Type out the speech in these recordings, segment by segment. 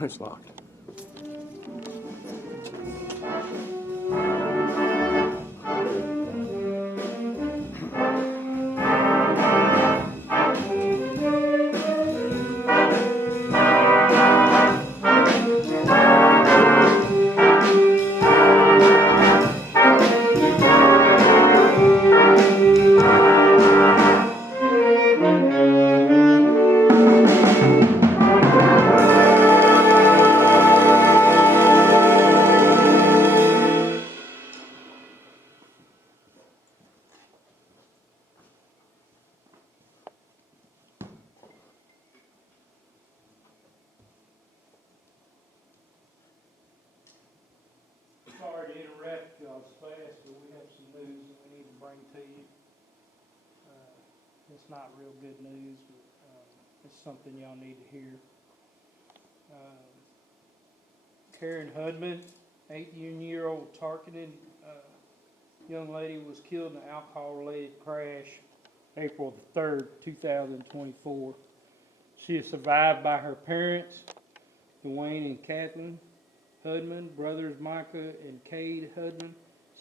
It's locked. Sorry to interrupt y'all's fast, but we have some news that we need to bring to you. It's not real good news, but it's something y'all need to hear. Karen Hudman, 18-year-old Tarkington young lady, was killed in an alcohol-related crash April the 3rd, 2024. She is survived by her parents, Dwayne and Kathleen Hudman, brothers Micah and Cade Hudman,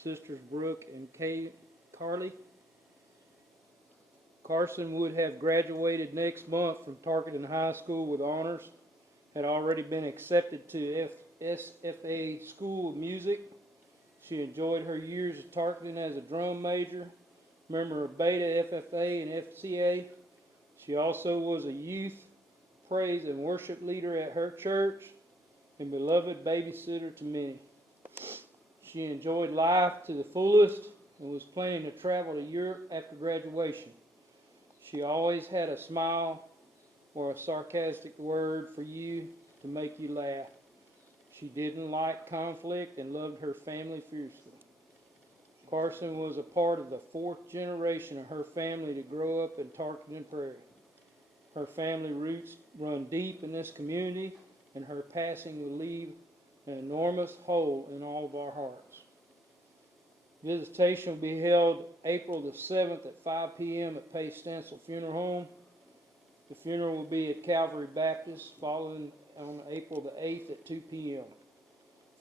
sisters Brooke and Carly. Carson would have graduated next month from Tarkington High School with honors, had already been accepted to SFA School of Music. She enjoyed her years at Tarkington as a drum major, member of Beta, FFA, and FCA. She also was a youth praise and worship leader at her church and beloved babysitter to many. She enjoyed life to the fullest and was planning to travel to Europe after graduation. She always had a smile or a sarcastic word for you to make you laugh. She didn't like conflict and loved her family fiercely. Carson was a part of the fourth generation of her family to grow up in Tarkington Prairie. Her family roots run deep in this community, and her passing will leave an enormous hole in all of our hearts. Visitation will be held April the 7th at 5 p.m. at Pace Stencil Funeral Home. The funeral will be at Calvary Baptist, following on April the 8th at 2 p.m.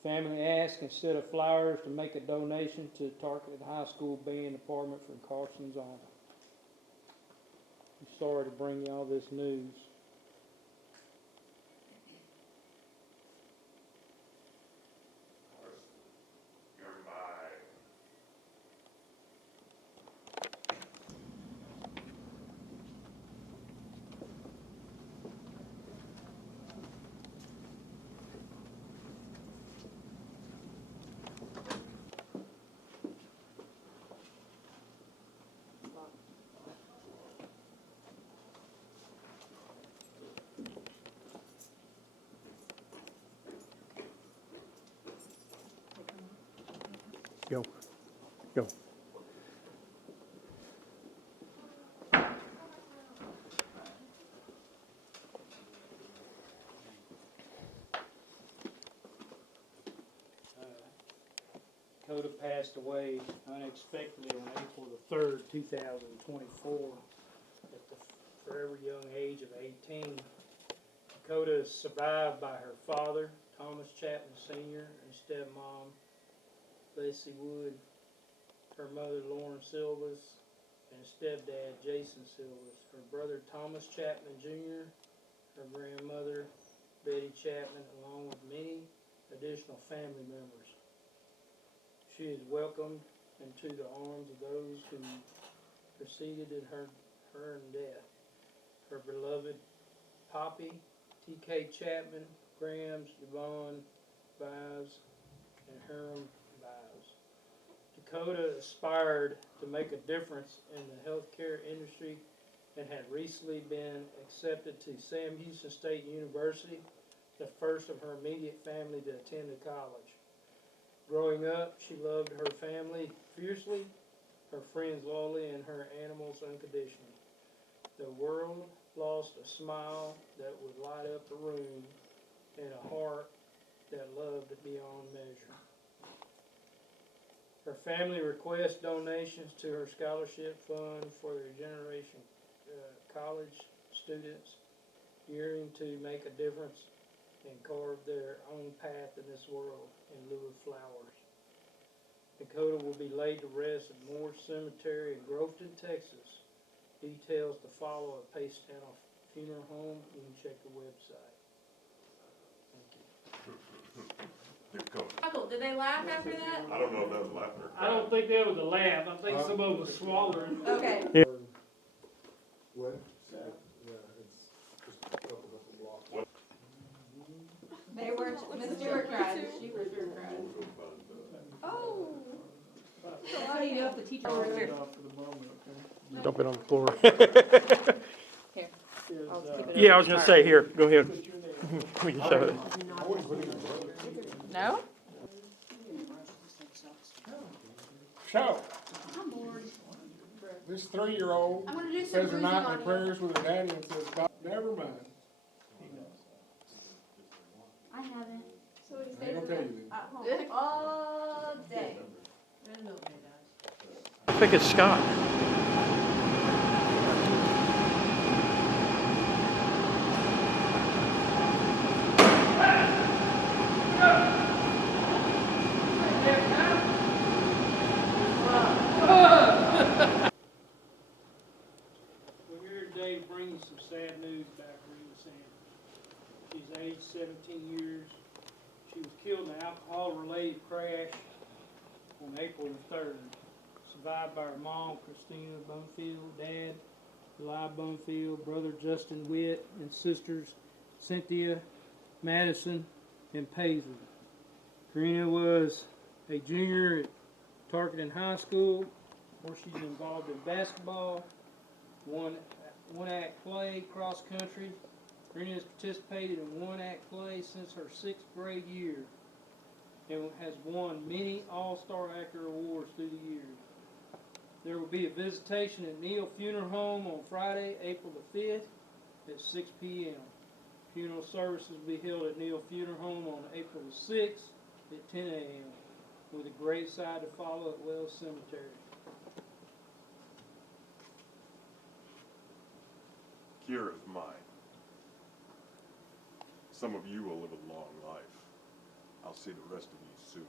Family asked, instead of flowers, to make a donation to the Tarkington High School Band Department for Carson's honor. I'm sorry to bring you all this news. Go. Go. Dakota passed away unexpectedly on April the 3rd, 2024, at the forever young age of 18. Dakota is survived by her father, Thomas Chapman Sr., and stepmom, Bessie Wood, her mother, Lauren Silvas, and stepdad, Jason Silvas, her brother, Thomas Chapman Jr., her grandmother, Betty Chapman, along with many additional family members. She is welcomed into the arms of those who preceded in her death. Her beloved Poppy, T.K. Chapman, Grams, Yvonne, Vives, and Hiram Vives. Dakota aspired to make a difference in the healthcare industry and had recently been accepted to Sam Houston State University, the first of her immediate family to attend a college. Growing up, she loved her family fiercely, her friends loyally, and her animals unconditionally. The world lost a smile that would light up a room and a heart that loved beyond measure. Her family requests donations to her scholarship fund for their generation college students yearning to make a difference and carved their own path in this world in lieu of flowers. Dakota will be laid to rest at Moore Cemetery in Groveton, Texas. Details to follow at Pacetown Funeral Home. You can check the website. Michael, did they laugh after that? I don't know if that was laughter. I don't think that was a laugh. I think some of them was swallowing. Okay. What? Yeah, it's just a couple different blocks. They were, Miss Stewart cried, she for sure cried. Oh. So how do you know if the teacher was here? Dump it on the floor. Here, I'll keep it Yeah, I over was the gonna car. say, here, go ahead. We can show it. No? So, this 3-year-old I'm gonna do some says her bruising nightly on you. prayers with her daddy and says, God, never mind. I haven't. So he I stays ain't gonna tell you then. at home all day. I think it's Scott. We're here today to bring you some sad news about Rena Sanders. She's aged 17 years. She was killed in an alcohol-related crash on April the 3rd. Survived by her mom, Christina Bumfield, dad, Eli Bumfield, brother Justin Witt, and sisters Cynthia, Madison, and Paisley. Karina was a junior at Tarkington High School, where she's involved in basketball, one-act play, cross country. Karina has participated in one-act play since her 6th grade year and has won many All-Star Actor awards through the years. There will be a visitation at Neal Funeral Home on Friday, April the 5th at 6 p.m. Funeral services will be held at Neal Funeral Home on April the 6th at 10 a.m. with a graveside to follow at Wells Cemetery. Kira's mine. Some of you will live a long life. I'll see the rest of you soon.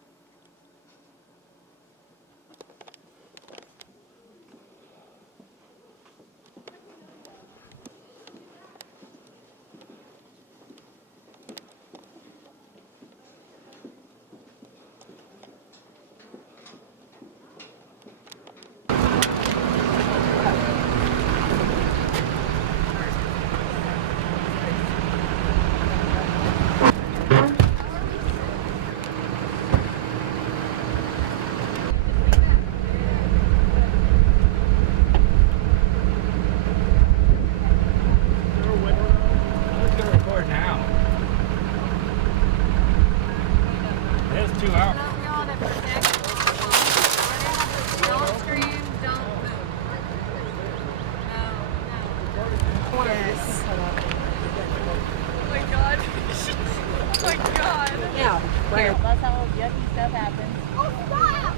That's how yucky stuff happens. Oh, wow!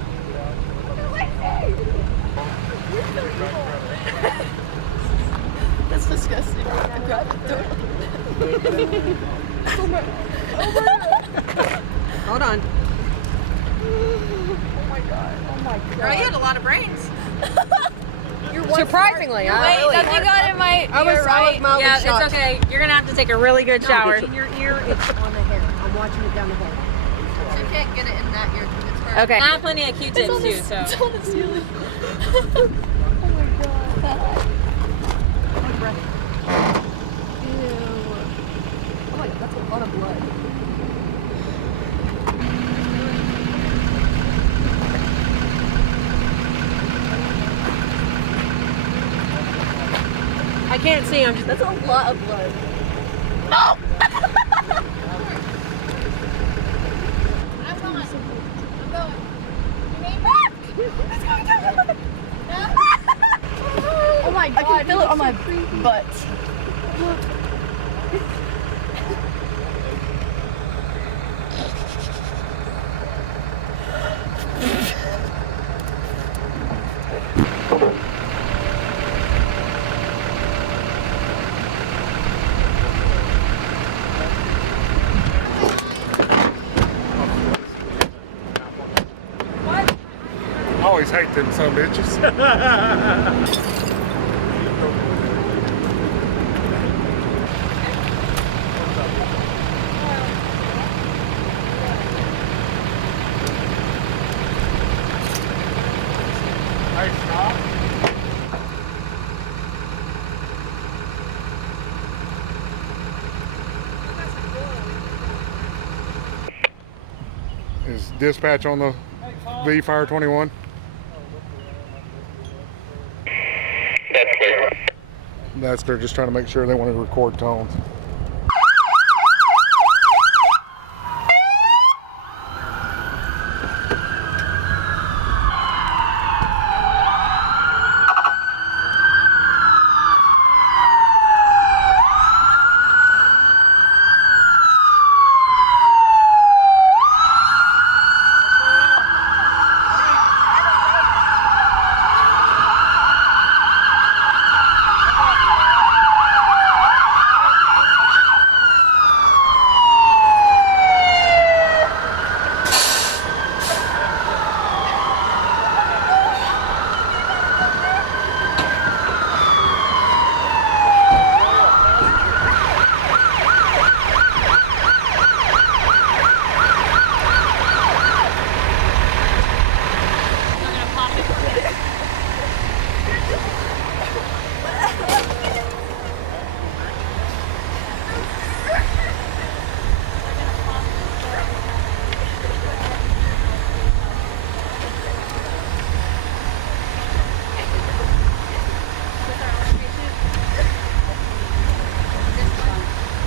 That's disgusting. Grab it, throw it. Hold on. Oh my god. Oh my god. Girl, you had a lot of brains. Surprisingly, Wait, something got in my ear, right? Yeah, it's okay. You're gonna have to take a really good shower. In your ear, it's on the hair. I'm watching it down the hair. You can't get it in that ear because it's hard. Okay. I have plenty of Q-tips too, so. It's on the ceiling. Oh my god. My breath. Ew. Oh my god, that's a lot of blood. I can't see, I'm just, that's a lot of blood. No! I'm going. I'm going. Oh my god, I can feel it on my butt. hate them some bitches. Hey, stop. Is dispatch on the V Fire 21? That's they're just trying to make sure they want to record tones.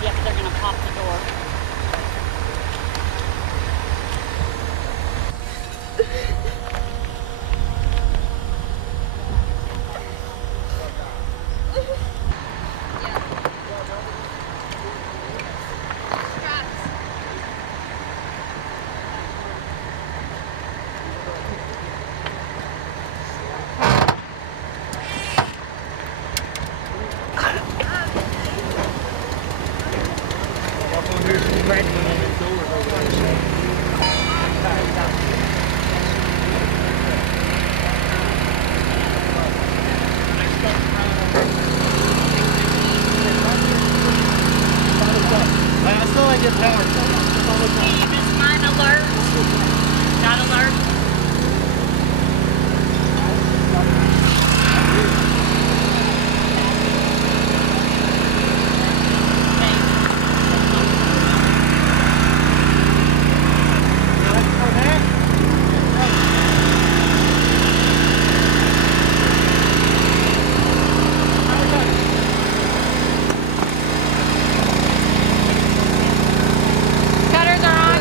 Yep, they're gonna pop the door. Is mine alert? Not alert? Cutters are on.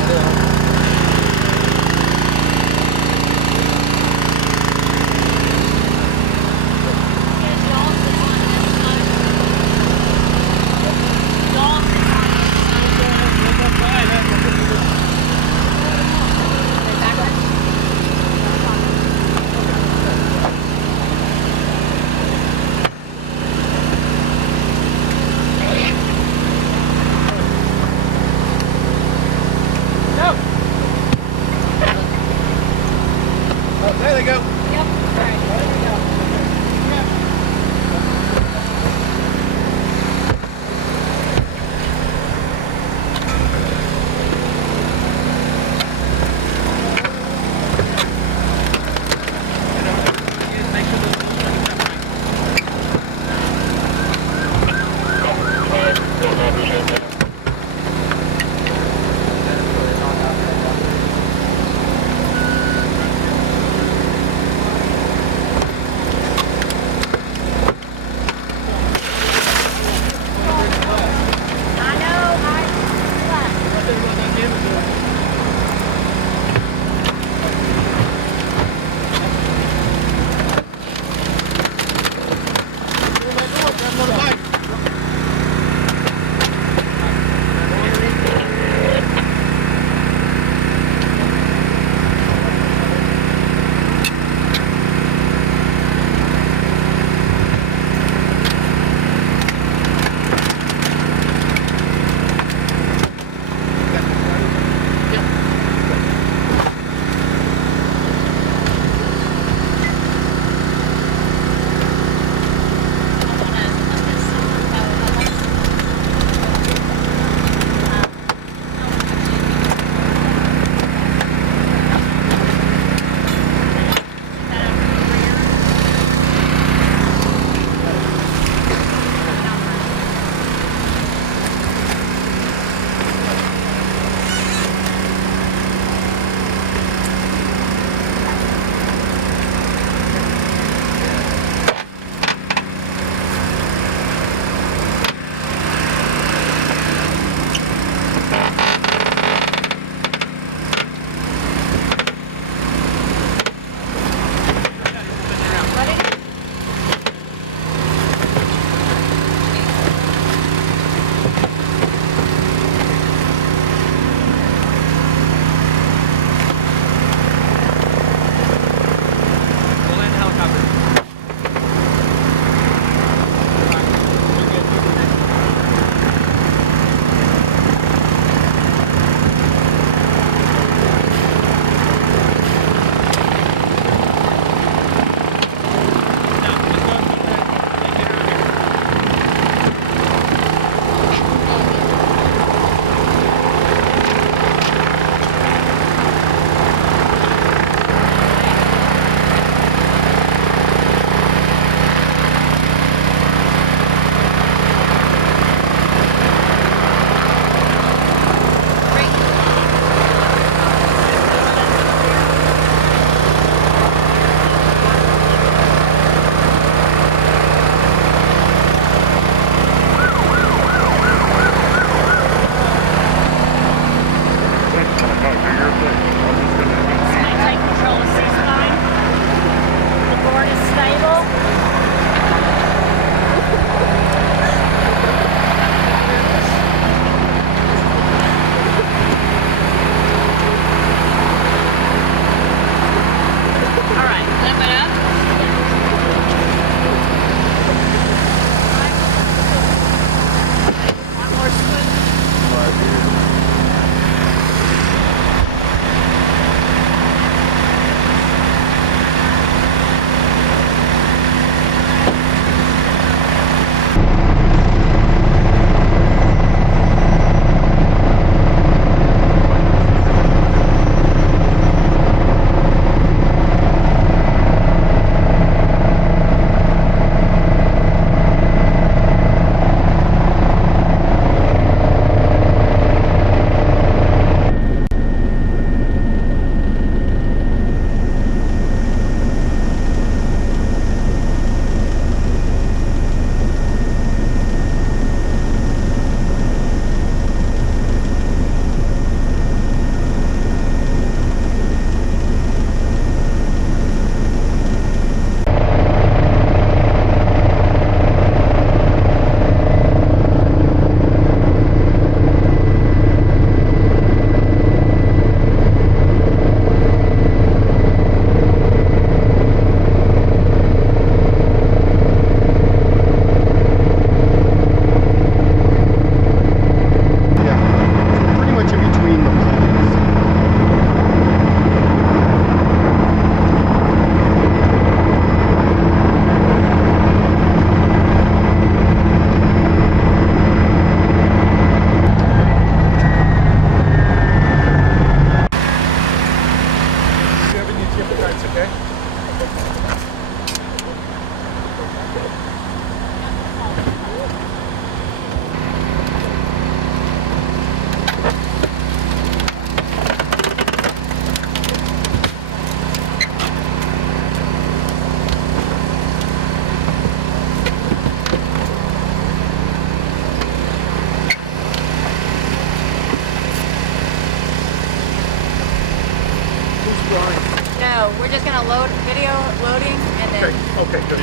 So we're just gonna load video loading and then. Okay, good.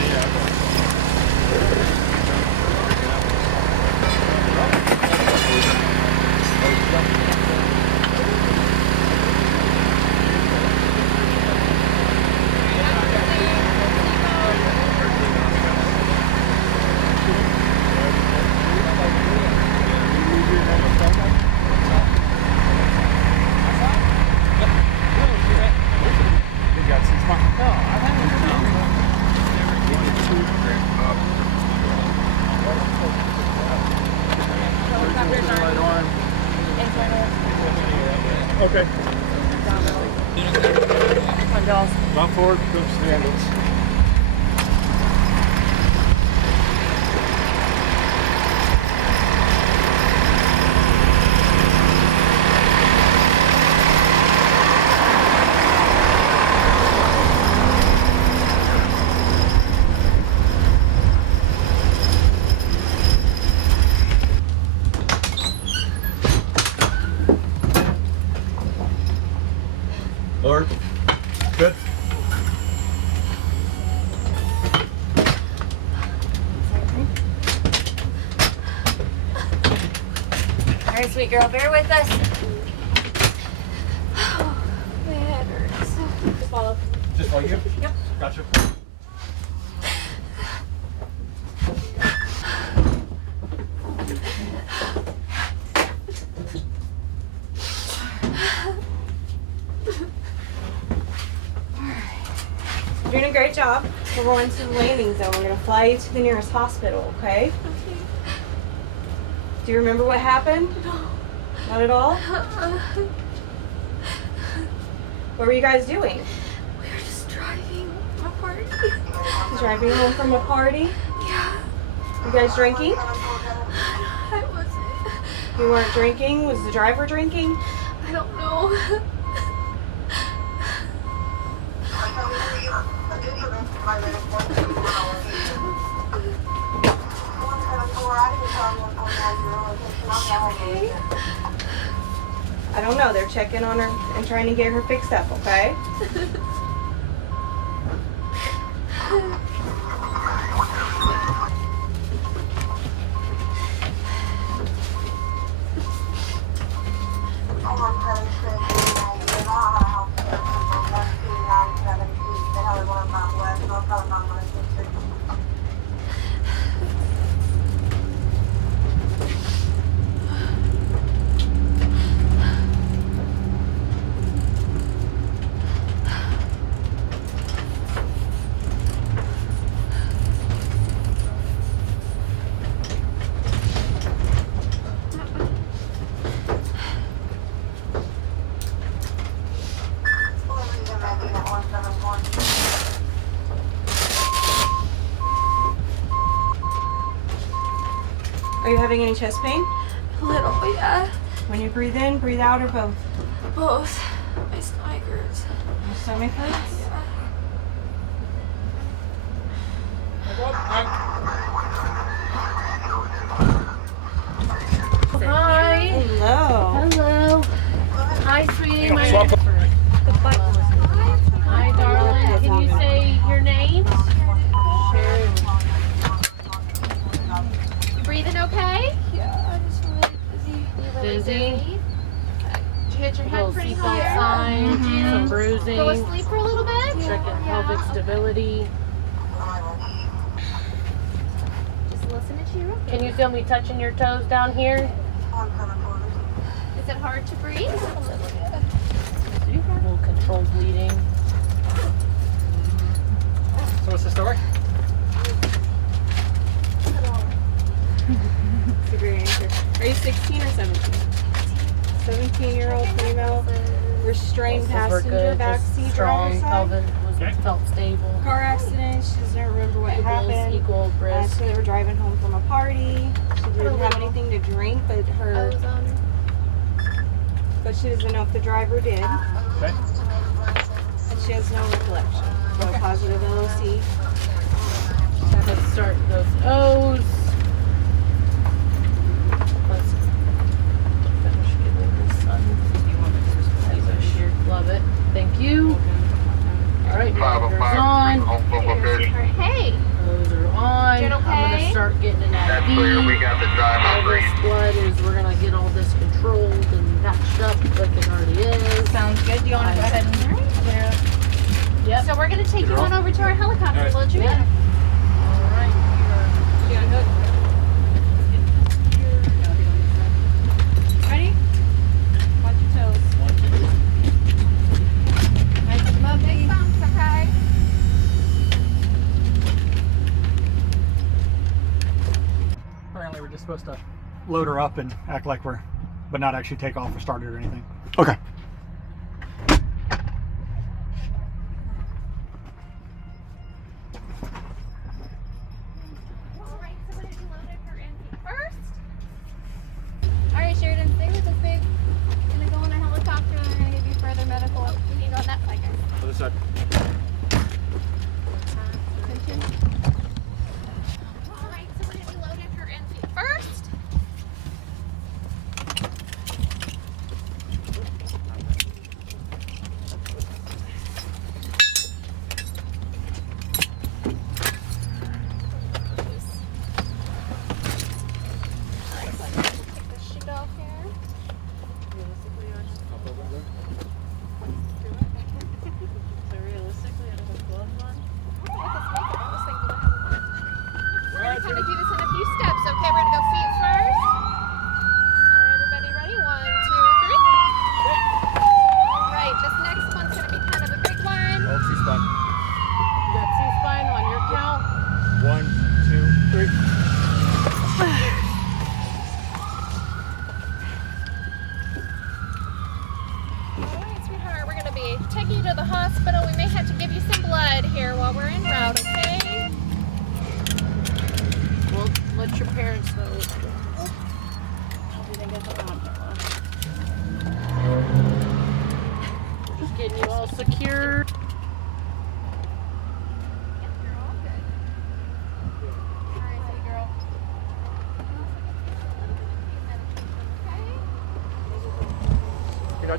Okay. Mount forward, go to the ambulance. Lord, good. All right, sweet girl, bear with us. My head hurts. Just follow. Just like you? Yep. Gotcha. You're doing a great job. We're going to the landing zone. We're going to fly you to the nearest hospital, okay? Do you remember what happened? No. Not at all? What were you guys doing? We were just driving to a party. Driving home from a party? Yeah. You guys drinking? I wasn't. You weren't drinking? Was the driver drinking? I don't know. Okay. I don't know. They're checking on her and trying to get her fixed up, okay? Are you having any chest pain? A little, yeah. When you breathe in, breathe out, or both? Both. My stomach hurts. Your stomach hurts? Yeah. Hi. Hello. Hello. Hi, sweetie. My Swap. Hi, darling. Can you say your name? You breathing okay? Yeah, I just really busy. Busy. Did you hit your head pretty Seatbelt hard? sign, Did you some bruising, go asleep for a little bit? checking pelvic stability. Just listening to you. Can you feel me touching your toes down here? Is it hard to breathe? A little controlled bleeding. So what's the story? That's a great answer. Are you 16 or 17? 17-year-old female, restrained passenger, backseat driver Strong side. pelvic was felt stable. Car accident, she doesn't remember what happened. Equal brisk. So they were driving home from a party. She didn't have anything to drink, but she doesn't know if the driver did. Okay. And she has no recollection. No positive LOC. Let's start those O's. Let's finish giving this sun. These are sheared. Love it. Thank you. up like it already is. Sounds good. Do you want to go ahead and Yep. So we're gonna take you on over to our helicopter. Alright. Load you in. Alright, You unhook. Ready? Watch your toes. Nice and up, big bumps, okay? Apparently we're just supposed to load her up and act like but not actually take off or start it or anything. Okay. Alright, so we're gonna do load her in first. Alright, Sheridan, stay with us, babe. Gonna go in our helicopter and we're gonna give you further medical. You need to go on that side, guys. Other side. Attention. Alright, so we're gonna be loading her in first. Take the sheet off here. So realistically, I don't have gloves on. We're gonna kind of do this in a few steps, okay? We're gonna go feet first. Alright, everybody ready? 1, 2, 3. Alright, this next one's gonna be kind of a big one. Oh, C-spine. You got C-spine on your count. 1, 2, 3. Alright, sweetheart, we're gonna be taking you to the hospital. We may have to give you some blood here while we're en route, okay? Well, let your parents know. Hopefully they get the ambulance. Just getting you all secured. You're all good. Alright, sweet girl. Okay?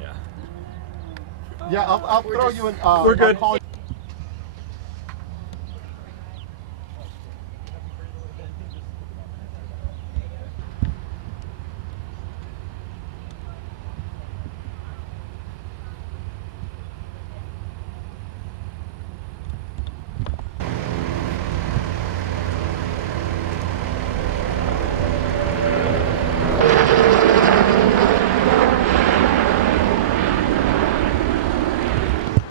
Yeah. Yeah, I'll throw you in. We're good. I'll call you.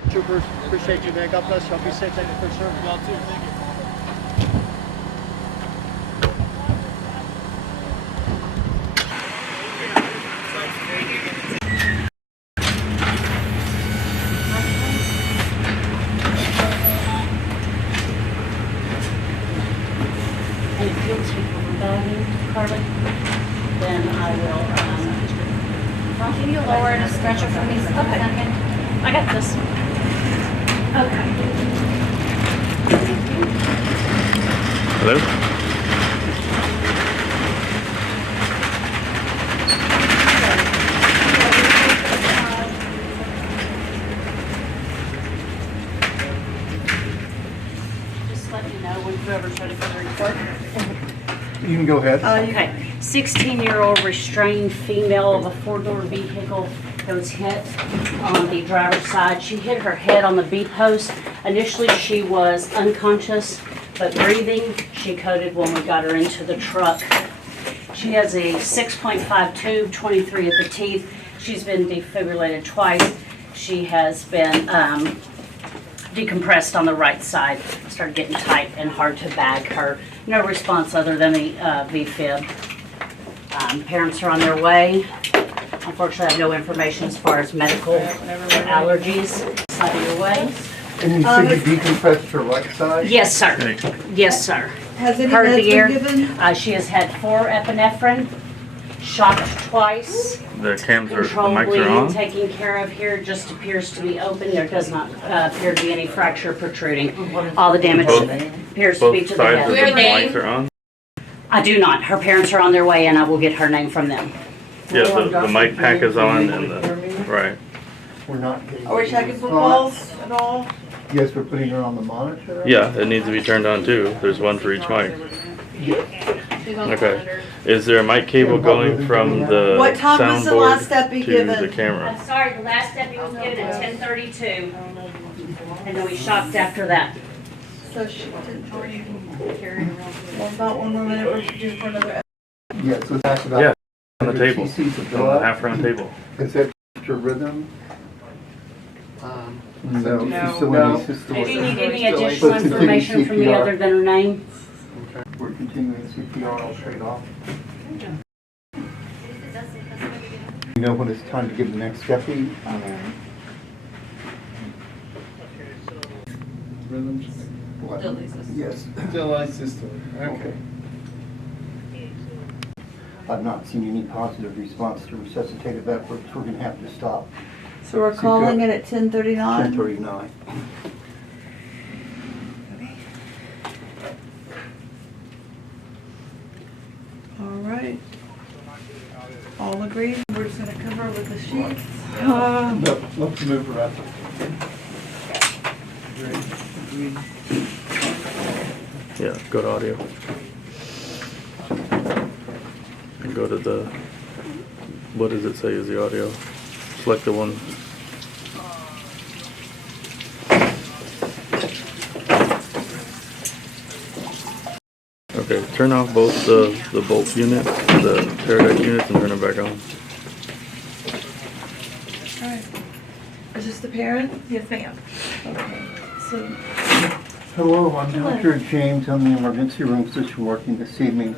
Troopers, appreciate you, man. God bless you. I'll be safe. Thank you for serving. Y'all too. Thank you. And if you'll take over bagging, Carly, then I will, I'll give you a lower and a stretcher for me. Okay. I got this. Okay. Hello? Just let me know when whoever's ready for the report. You can go ahead. Okay, 16-year-old restrained female of a four-door vehicle was hit on the driver's side. She hit her head on the B-post. Initially, she was unconscious, but breathing. She coded when we got her into the truck. She has a 6.5 tube, 23 at the teeth. She's been defibrillated twice. She has been decompressed on the right side. Started getting tight and hard to bag her. No response other than the V-fib. Parents are on their way. Unfortunately, I have no information as far as medical allergies. Side of your way. And you said you decompressed her right side? Yes, sir. Yes, sir. Has any Heard meds the ear. been given? She has had 4 epinephrine, shocked twice. The cams are, the Controlled mics are bleeding on? taken care of here, just appears to be open. There does not appear to be any fracture protruding. All the damage Both- appears to be Both to the sides of head. the mics are on? I do not. Her parents are on their way and I will get her name from them. Yeah, the mic pack is on and the, right. We're not getting. Are we checking for pulse at all? Yes, we're putting her on the monitor. Yeah, it needs to be turned on too. There's one for each mic. He's on the Okay. monitor. Is there a mic cable going from the What time was the last step soundboard he to given? the camera? I'm sorry, the last step he was given at 10:32. And then we shocked after that. So she didn't already carry it around. Well, about 1 more minute, we should do for another. Yes, let's ask about. Yeah, on the table. TC's of On the blood. half round table. Is that your rhythm? No. No. She's still No. in the system. If you need any Let's additional continue information from me CPR. other than her name, We're continuing CPR, I'll trade off. You know when it's time to give the next step? What? Yes. July system, okay. I've not seen any positive response to resuscitative efforts. We're gonna have to stop. So we're calling it at 10:39? 10:39. All right. All agreed? We're just gonna cover with the sheets. No, let's move around. Yeah, go to audio. And go to the, what does it say is the audio? Select the one. Okay, turn off both the bolt units, the Paradise units, and turn them back on. All right. Is this the parent? Yes, ma'am. Okay. So, Hello, I'm Dr. James. I'm the emergency room physician working this evening.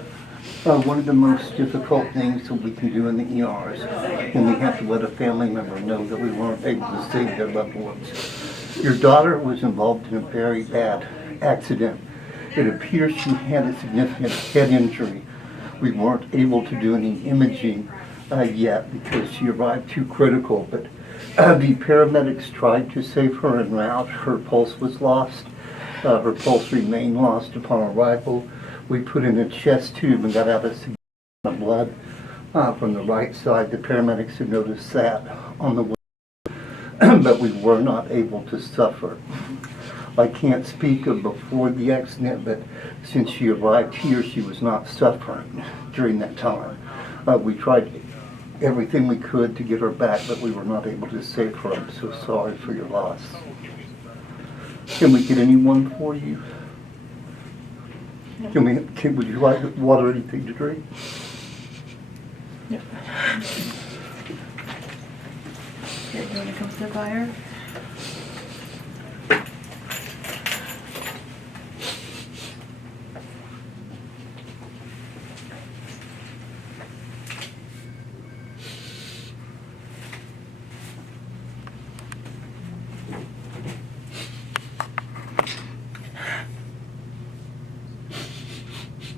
One of the most difficult things that we can do in the ER is when we have to let a family member know that we weren't able to save their loved ones. Your daughter was involved in a very bad accident. It appears she had a significant head injury. We weren't able to do any imaging yet because she arrived too critical, but the paramedics tried to save her en route. Her pulse was lost. Her pulse remained lost upon arrival. We put in a chest tube and got out a significant amount of blood from the right side. The paramedics had noticed that on the way, but we were not able to suffer. I can't speak of before the accident, but since she arrived here, she was not suffering during that time. We tried everything we could to get her back, but we were not able to save her. I'm so sorry for your loss. Can we get anyone for you? Would you like water or anything to drink? yep. Okay, you wanna come sit by her?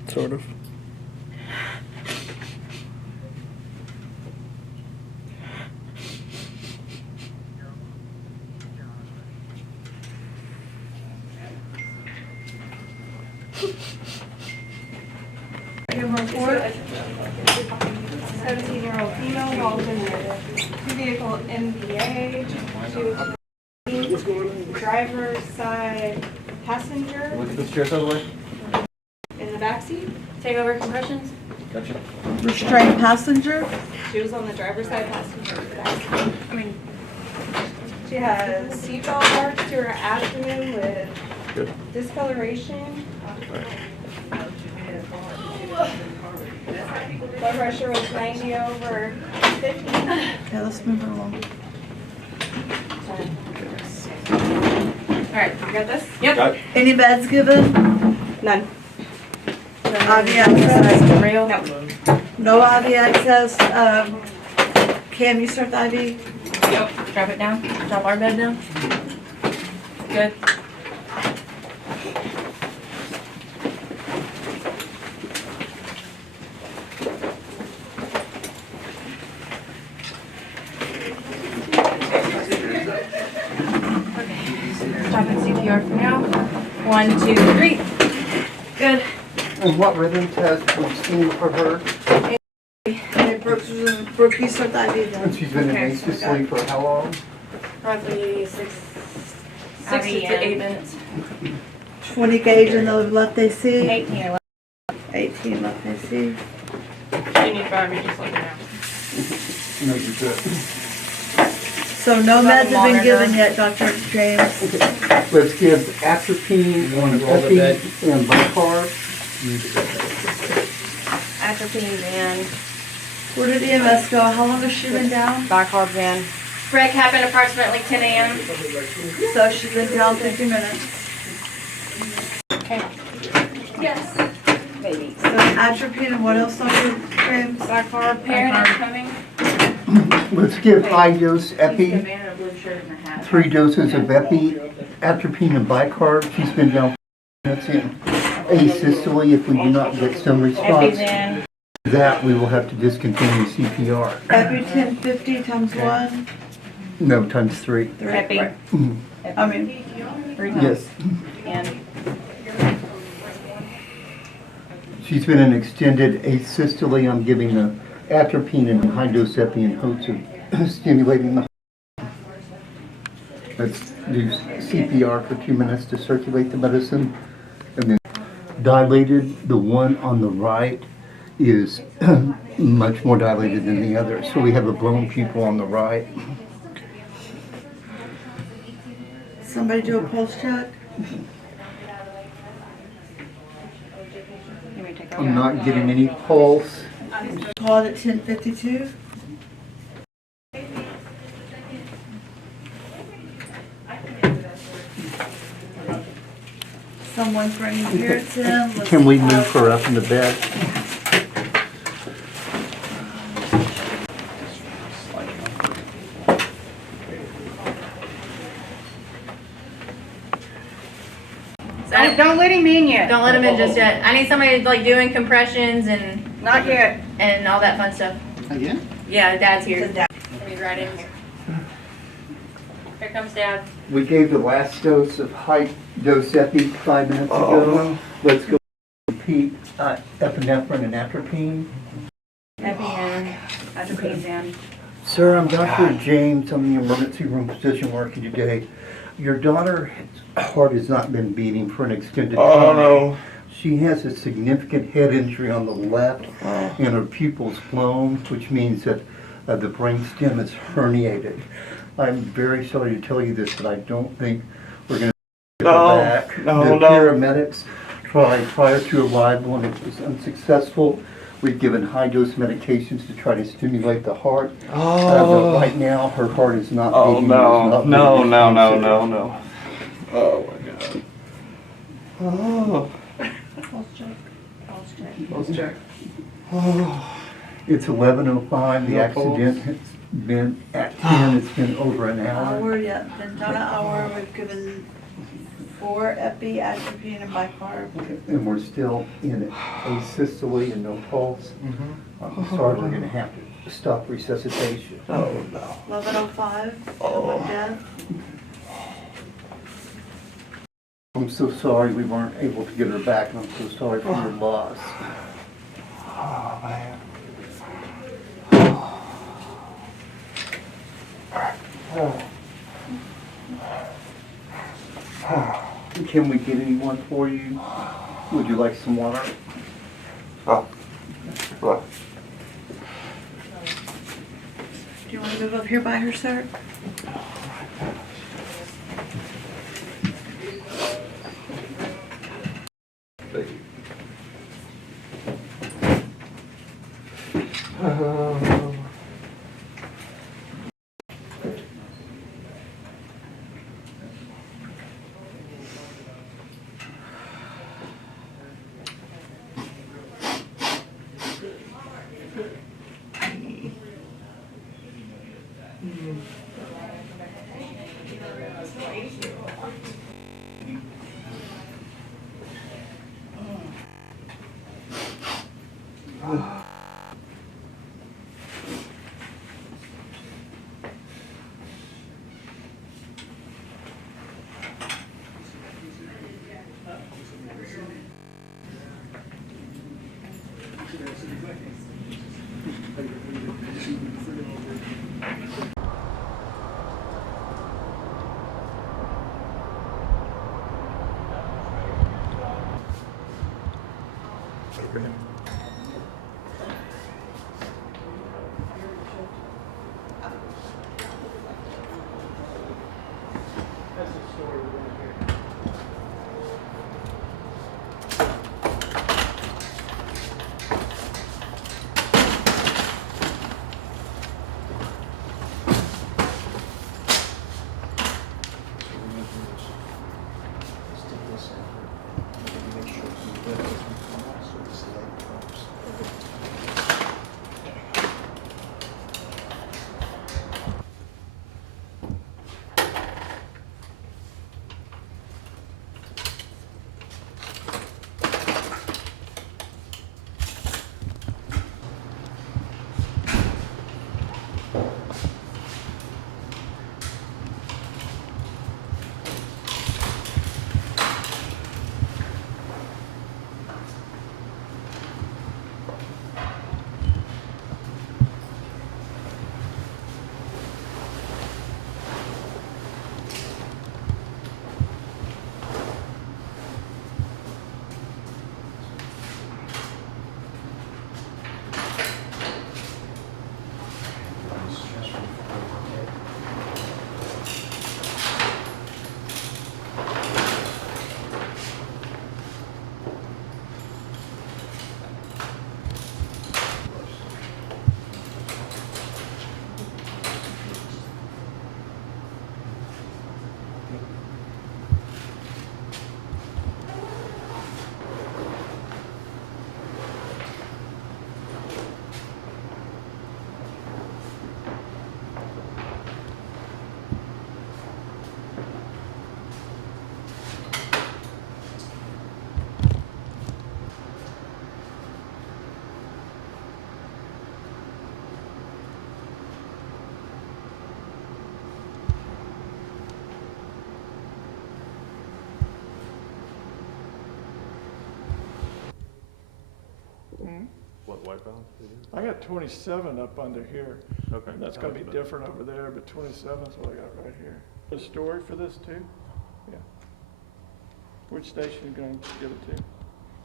Sort of. Your report. 17-year-old female involved in a two-vehicle MVA. She was driver's side passenger Look at this chair, the way. in the backseat. Take over compressions. Gotcha. Restrained passenger? She was on the driver's side passenger in the backseat. She has seatbelt marks to her abdomen with Good. discoloration. Blood pressure was 90 over 50. Okay, let's move her along. Alright, you got this? Yep. Got it. Any beds given? None. IV access? Real? No. No IV access. Cam, you start the IV? Yep. Drop it down. Drop our bed down. Good. Stopping CPR for now. 1, 2, 3. Good. And what rhythm test we've seen for her? Okay, Brooke, you start the IV then. And she's been in ACE sleep for how long? Roughly 6 to 8 minutes. 20 gauge in the left AC. 18 or less. 18 left AC. EMT? You need Barbie, just let me know. No, you're good. So no meds have been given yet, Dr. James? Let's give atropine, epi, and bicarb. Atropine and Where did EMS go? How long has she been down? bicarb van. Wreck happened approximately 10 a.m. So she's been down 50 minutes. Okay. Yes. Maybe. So atropine and what else, Dr. James? Bicarb. Parent is coming. Let's give high dose epi, He's a man in a blue shirt and a hat. 3 doses of epi, atropine and bicarb. She's been down 5 minutes in asystole. If we do not get some response, Epivan. that we will have to discontinue CPR. Epi 1050 times 1? No, times 3. Epi. I mean, 3 times. Yes. And She's been in extended asystole. I'm giving the atropine and high dose epi in hopes of stimulating the heart. Let's do CPR for 2 minutes to circulate the medicine. And then dilated, the one on the right is much more dilated than the other. So we have a blown pupil on the right. somebody do a pulse check? I'm not getting any pulse. Call it at 10:52. Someone's bringing parents in. Let's Can we move her up in the bed? Don't let him in yet. Don't let him in just yet. I need somebody like doing compressions and Not yet. and all that fun stuff. Again? Yeah, Dad's here. He's right in here. Here comes Dad. We gave the last dose of high dose epi 5 minutes ago. Let's go repeat epinephrine and atropine. Epi and atropine van. Sir, I'm Dr. James. I'm the emergency room physician working today. Your daughter's heart has not been beating for an extended time. Oh no. She has a significant head injury on the left and her pupil's blown, which means that the brainstem is herniated. I'm very sorry to tell you this, but I don't think we're going to get her back. The paramedics tried prior to arrival and it was unsuccessful. We've given high-dose medications to try to stimulate the heart. But right now, her heart is not beating. No. No. Oh my god. Oh. Pulse check. Pulse check. Let's check. It's 11:05. The accident has been at 10. It's been over an hour. Hour, yeah, been done an hour. We've given 4 epi, atropine, and bicarb. And we're still in asystole and no pulse. I'm sorry, we're going to have to stop resuscitation. Oh no. 11:05. Death. I'm so sorry we weren't able to get her back, and I'm so sorry for your loss. Oh man. Can we get anyone for you? Would you like some water? Oh. What? Do you want to move up here by her, sir? white balance? I got 27 up under here. Okay. And that's gonna be different over there, but 27 is what I got right here. A story for this too? Yeah. Which station are you going to give it to?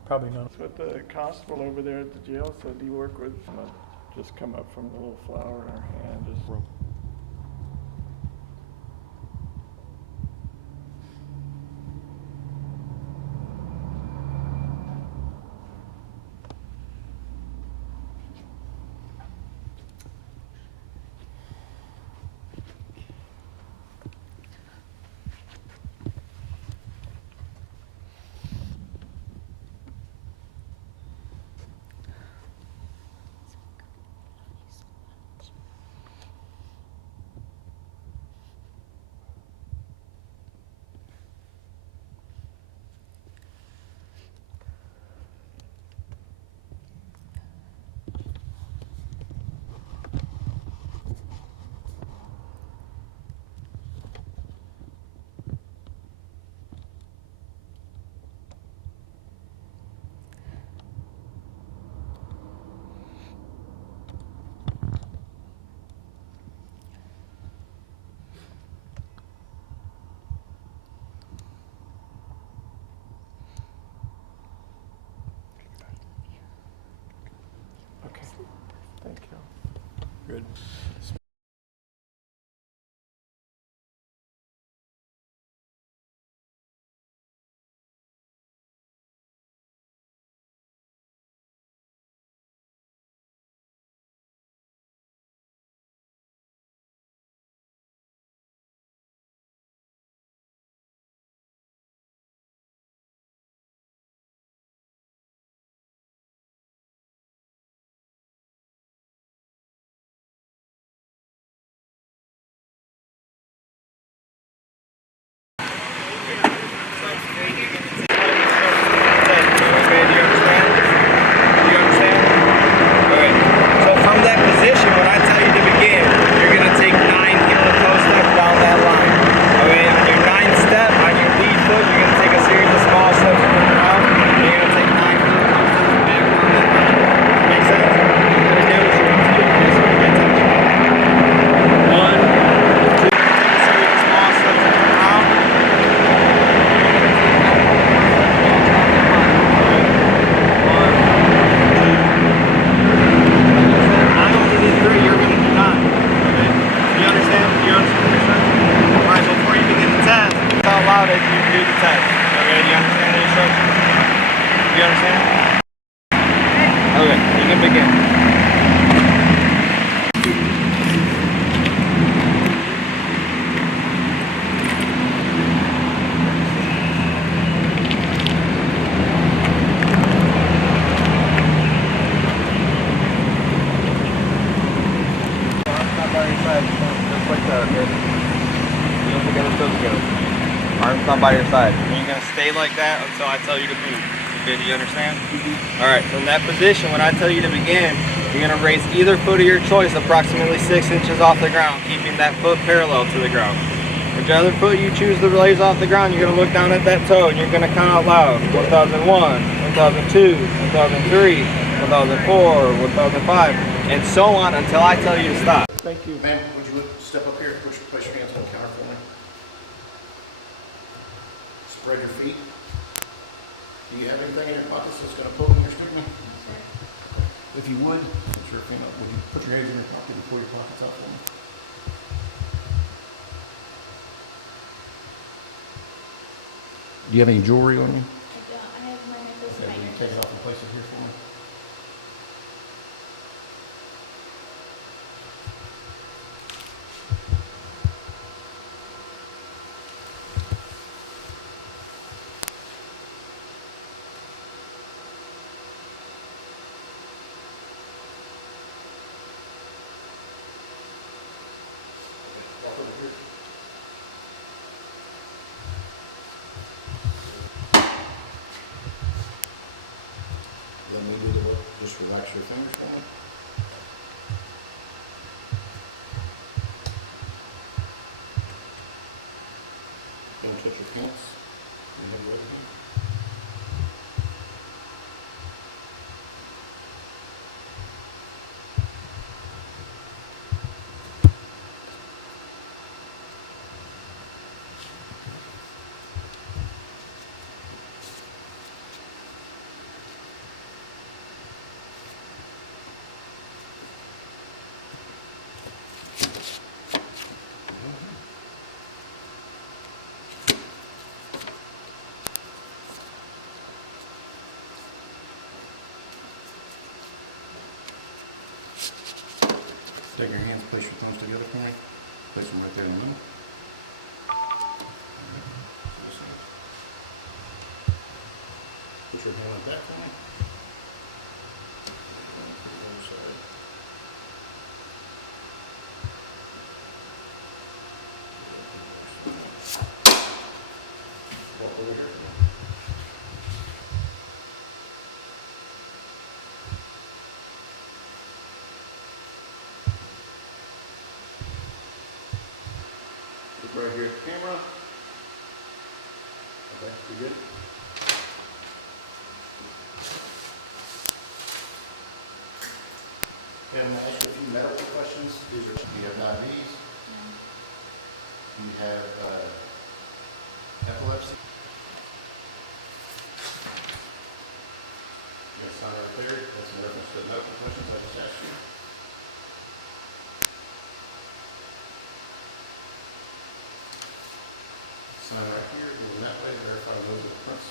Probably none. That's what the constable over there at the jail said. Do you work with, just come up from the little flower in her hand, just. Okay, thank you. Good. Arms not by your side. And you're going to stay like that until I tell you to move. Okay, do you understand? Alright, from that position, when I tell you to begin, you're going to raise either foot of your choice approximately 6 inches off the ground, keeping that foot parallel to the ground. Whichever foot you choose to raise off the ground, you're going to look down at that toe and you're going to count out loud. 1001, 1002, 1003, 1004, 1005, and so on until I tell you to stop. Thank you. Ma'am, would you step up here, place your hands on the counter for me? Spread your feet. Do you have anything in your pockets that's going to pull in your stigma? If you would, would you put your hands in your pocket and pull your pockets out for me? Do you have any jewelry on you? I don't. I have my necklace Okay, will you take it off and place it here for me? Walk over here. Let me do the work. Just relax your fingers for me. Don't touch your pants. You have everything. Take your hands, place your thumbs together for me. Place them right there in the middle. Put your hand like that for me. Walk over here. Look right here at the camera. Okay, you good? Okay, I'm going to ask you a few medical questions. Do you have diabetes? Do you have epilepsy? You got a sign right there. That's in reference to the medical questions I just asked you. Sign right here, moving that way, verify those are the prints.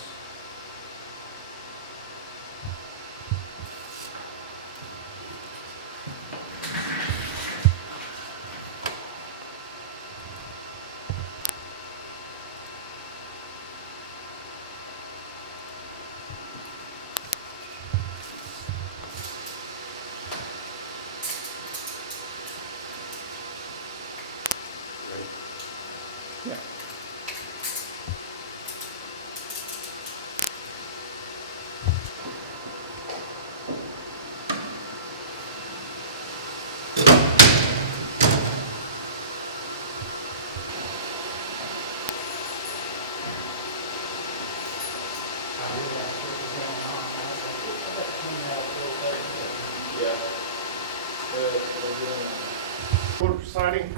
Ready? Yeah. Court of presiding.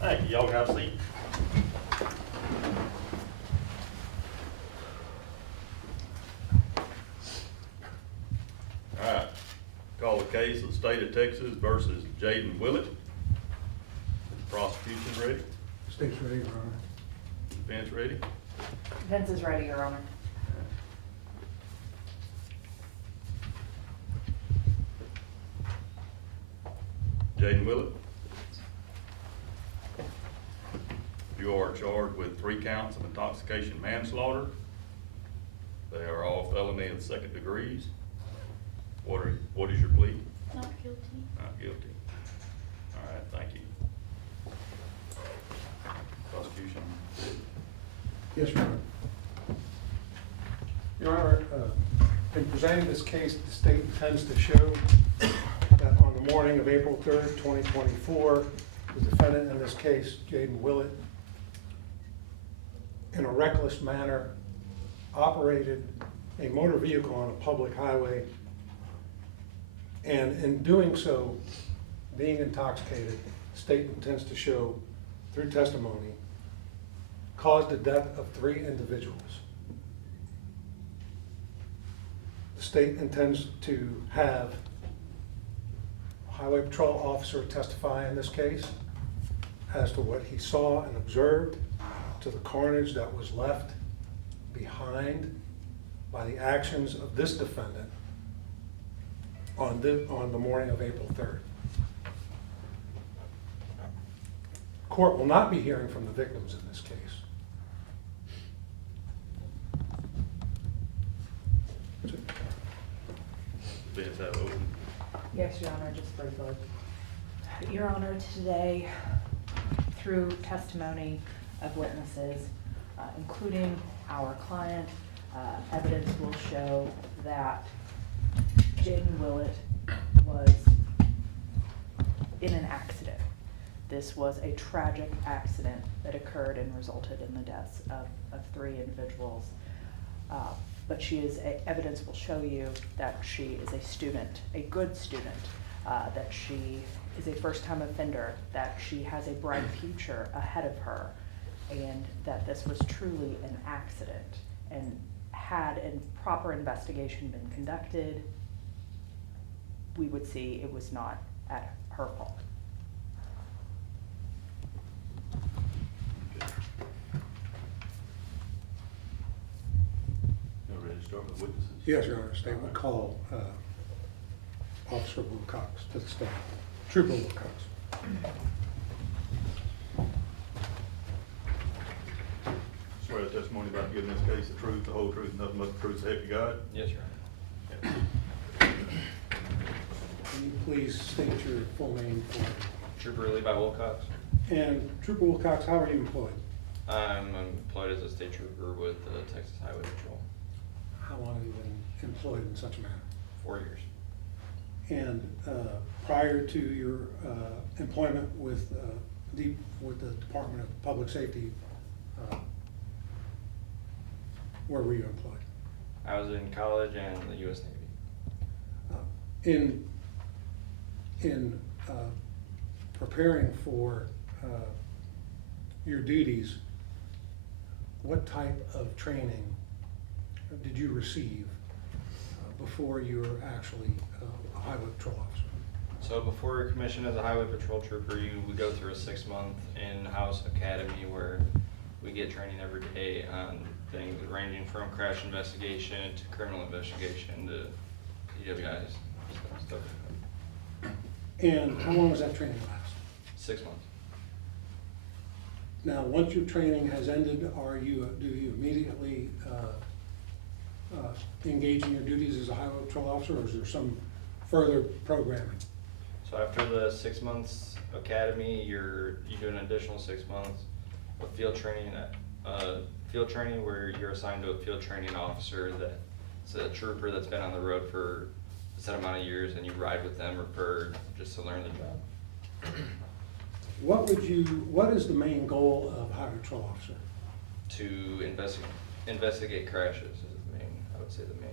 Thank you. Y'all have a seat. All right. Call the case of the state of Texas versus Jaden Willett. Prosecution ready? State's ready, Your Honor. Defense ready? Defense is ready, Your Honor. Jaden Willett. You are charged with 3 counts of intoxication manslaughter. They are all felony of 2nd degrees. What is your plea? Not guilty. Not guilty. All right, thank you. Prosecution. Yes, Your Honor. Your Honor, in presenting this case, the state intends to show that on the morning of April 3rd, 2024, the defendant in this case, Jaden Willett, in a reckless manner, operated a motor vehicle on a public highway, and in doing so, being intoxicated, the state intends to show through testimony, caused the death of 3 individuals. The state intends to have a highway patrol officer testify in this case as to what he saw and observed, to the carnage that was left behind by the actions of this defendant on the morning of April 3rd. Court will not be hearing from the victims in this case. Defense have open. Yes, Your Honor, just briefly. Your Honor, today, through testimony of witnesses, including our client, evidence will show that Jaden Willett was in an accident. This was a tragic accident that occurred and resulted in the deaths of 3 individuals. But evidence will show you that she is a student, a good student, that she is a first-time offender, that she has a bright future ahead of her, and that this was truly an accident. And had a proper investigation been conducted, we would see it was not at her fault. Yes, Your Honor. State would call Officer Wilcox to the stand. Trooper Wilcox. Swear the testimony about you in this case, the truth, the whole truth, and nothing but the truth, so help you God? Yes, Your Honor. Can you please state your full name for me? Trooper Levi Wilcox. And Trooper Wilcox, how are you employed? I'm employed as a state trooper with the Texas Highway Patrol. How long have you been employed in such a manner? 4 years. And prior to your employment with the Department of Public Safety, where were you employed? I was in college and the U.S. In Navy. preparing for your duties, what type of training did you receive before you were actually a highway patrol officer? So before you're commissioned as a highway patrol trooper, we go through a 6-month in-house academy where we get training every day on things ranging from crash investigation to criminal investigation to DWIs, stuff like that. And how long does that training last? 6 months. Now, once your training has ended, do you immediately engage in your duties as a highway patrol officer, or is there some further programming? So after the 6 months academy, you do an additional 6 months of field training where you're assigned to a field training officer that's a trooper that's been on the road for a set amount of years, and you ride with them referred just to learn the job. What is the main goal of highway patrol officer? To investigate crashes is I would say the main.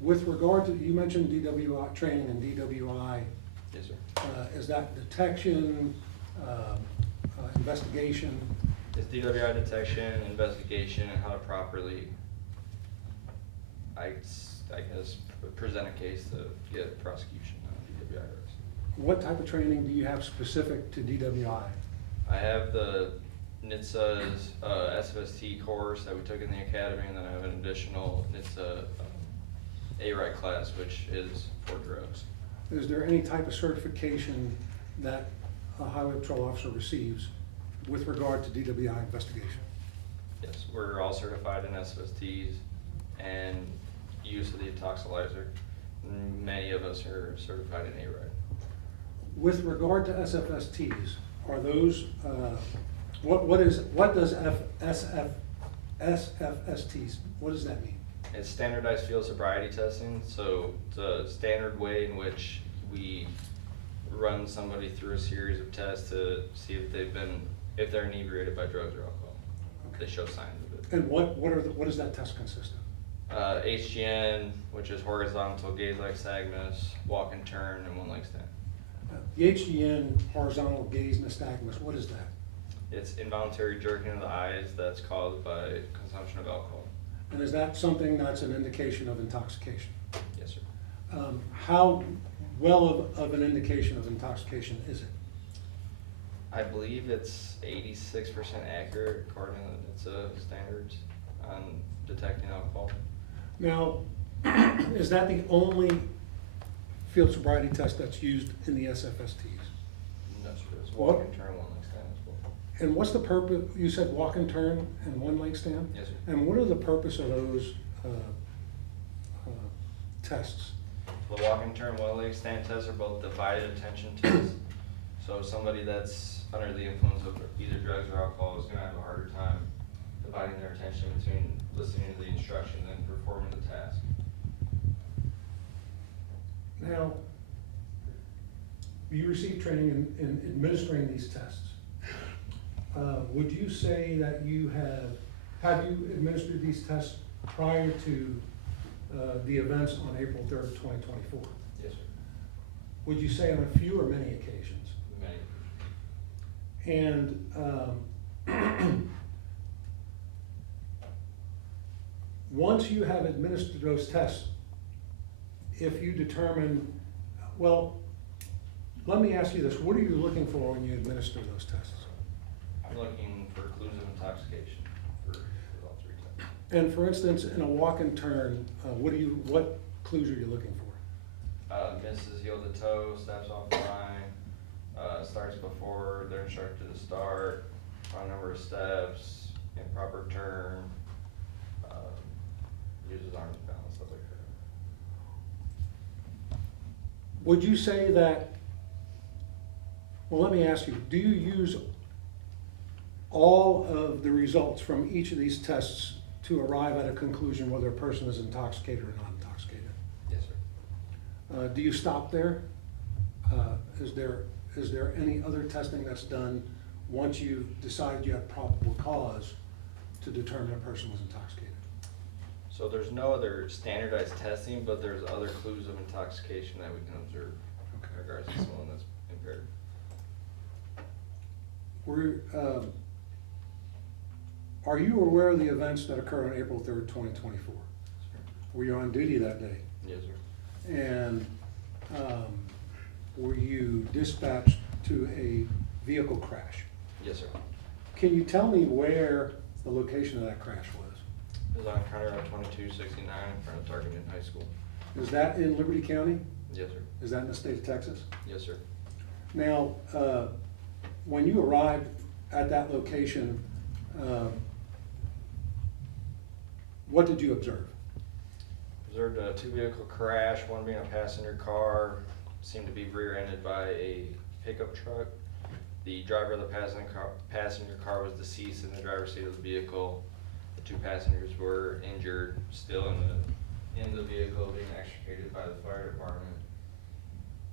With regard to, you mentioned DWI training and DWI. Yes, sir. Is that detection, investigation? It's DWI detection, investigation, and how to properly, I guess, present a case to get prosecution on DWI arrests. What type of training do you have specific to DWI? I have the NHTSA's SFST course that we took in the academy, and then I have an additional NHTSA A-Right class, which is for drugs. Is there any type of certification that a highway patrol officer receives with regard to DWI investigation? Yes, we're all certified in SFSTs and use of the intoxilizer. Many of us are certified in A-Right. With regard to SFSTs, are those, what does SFSTs, what does that mean? It's standardized field sobriety testing, so it's a standard way in which we run somebody through a series of tests to see if if they're inebriated by drugs or alcohol. Okay. They show signs of it. And what does that test consist of? HGN, which is horizontal gaze leg nystagmus, walk and turn, and one leg stand. The HGN, horizontal gaze nystagmus, what is that? It's involuntary jerking of the eyes that's caused by consumption of alcohol. And is that something that's an indication of intoxication? Yes, sir. How well of an indication of intoxication is it? I believe it's 86% accurate according to NHTSA standards on detecting alcohol. Now, is that the only field sobriety test that's used in the SFSTs? No, sir. It's walk and turn, one leg stand as well. And what's the purpose, you said walk and turn and one leg stand? Yes, sir. And what are the purpose of those tests? The walk and turn, one leg stand tests are both divided attention tests. So somebody that's under the influence of either drugs or alcohol is going to have a harder time dividing their attention between listening to the instructions and performing the task. Now, you received training in administering these tests. Would you say that you have you administered these tests prior to the events on April 3rd, 2024? Yes, sir. Would you say on a few or many occasions? Many. And once you have administered those tests, if you determine, well, let me ask you this, what are you looking for when you administer those tests? I'm looking for clues of intoxication for all three tests. And for instance, in a walk and turn, what clues are you looking for? Misses heel to toe, steps off the line, starts before they're instructed to start, wrong number of steps, improper turn, uses arms balance, stuff like that. Would you say that, well, let me ask you, do you use all of the results from each of these tests to arrive at a conclusion whether a person is intoxicated or not intoxicated? Yes, sir. Do you stop there? Is there any other testing that's done once you decide you have probable cause to determine a person was intoxicated? So there's no other standardized testing, but there's other clues of intoxication that we can observe in regards to someone that's impaired. Are you aware of the events that occurred on April 3rd, 2024? Were you on duty that day? Yes, sir. And were you dispatched to a vehicle crash? Yes, sir. Can you tell me where the location of that crash was? It was on County Road 2269 in front of Tarkington High School. Is that in Liberty County? Yes, sir. Is that in the state of Texas? Yes, sir. Now, when you arrived at that location, what did you observe? Observed a two-vehicle crash, one being a passenger car, seemed to be rear-ended by a pickup truck. The driver of the passenger car was deceased in the driver's seat of the vehicle. The two passengers were injured, still in the vehicle, being extricated by the fire department.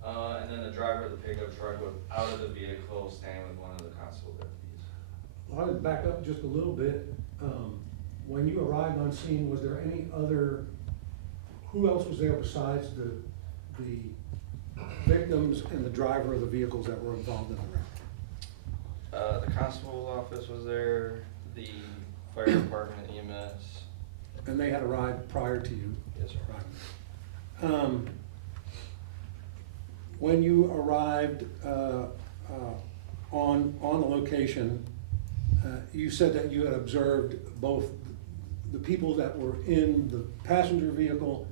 And then the driver of the pickup truck was out of the vehicle, standing with one of the constable deputies. Well, I'll back up just a little bit. When you arrived on scene, was there any other, who else was there besides the victims and the driver of the vehicles that were involved in the wreck? The constable's office was there, the fire department, EMS. And they had arrived prior to you? Yes, sir. Right. When you arrived on the location, you said that you had observed both the people that were in the passenger vehicle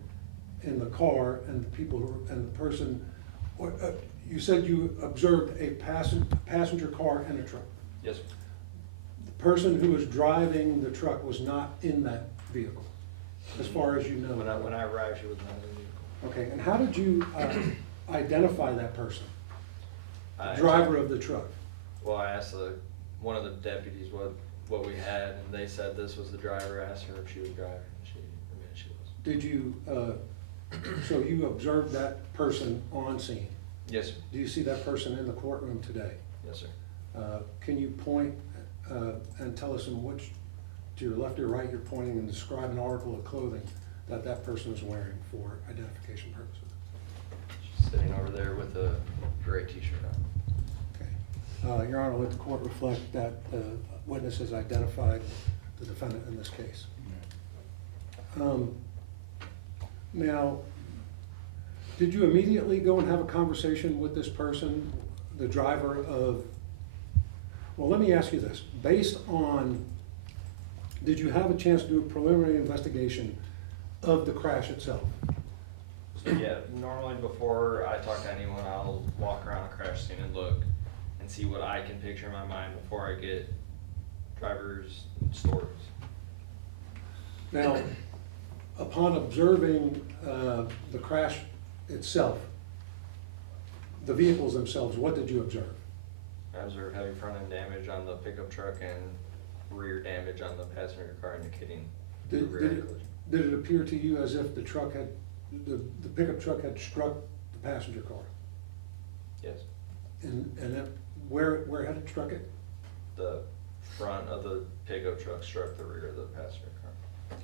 in the car and the people who were, and the person, you said you observed a passenger car and a truck. Yes, sir. The person who was driving the truck was not in that vehicle, as far as you know. When I arrived, she was not in the vehicle. Okay, and how did you identify that person, the I- driver of the truck? Well, I asked one of the deputies what we had, and they said this was the driver. I asked her if she was driving, and she admitted she was. Did you, so you observed that person on scene? Yes, sir. Do you see that person in the courtroom today? Yes, sir. Can you point and tell us in which, to your left or right, you're pointing and describe an article of clothing that that person is wearing for identification purposes? She's sitting over there with a gray t-shirt on. Your Honor, let the court reflect that the witness has identified the defendant in this case. Now, did you immediately go and have a conversation with this person, the driver of, well, let me ask you this. Based on, did you have a chance to do a preliminary investigation of the crash itself? So yeah, normally before I talk to anyone, I'll walk around a crash scene and look and see what I can picture in my mind before I get drivers' stories. Now, upon observing the crash itself, the vehicles themselves, what did you observe? I observed heavy front end damage on the pickup truck and rear damage on the passenger car, indicating the rear end collision. Did it appear to you as if the truck had, the pickup truck had struck the passenger car? Yes. And that, where had it struck it? The front of the pickup truck struck the rear of the passenger car.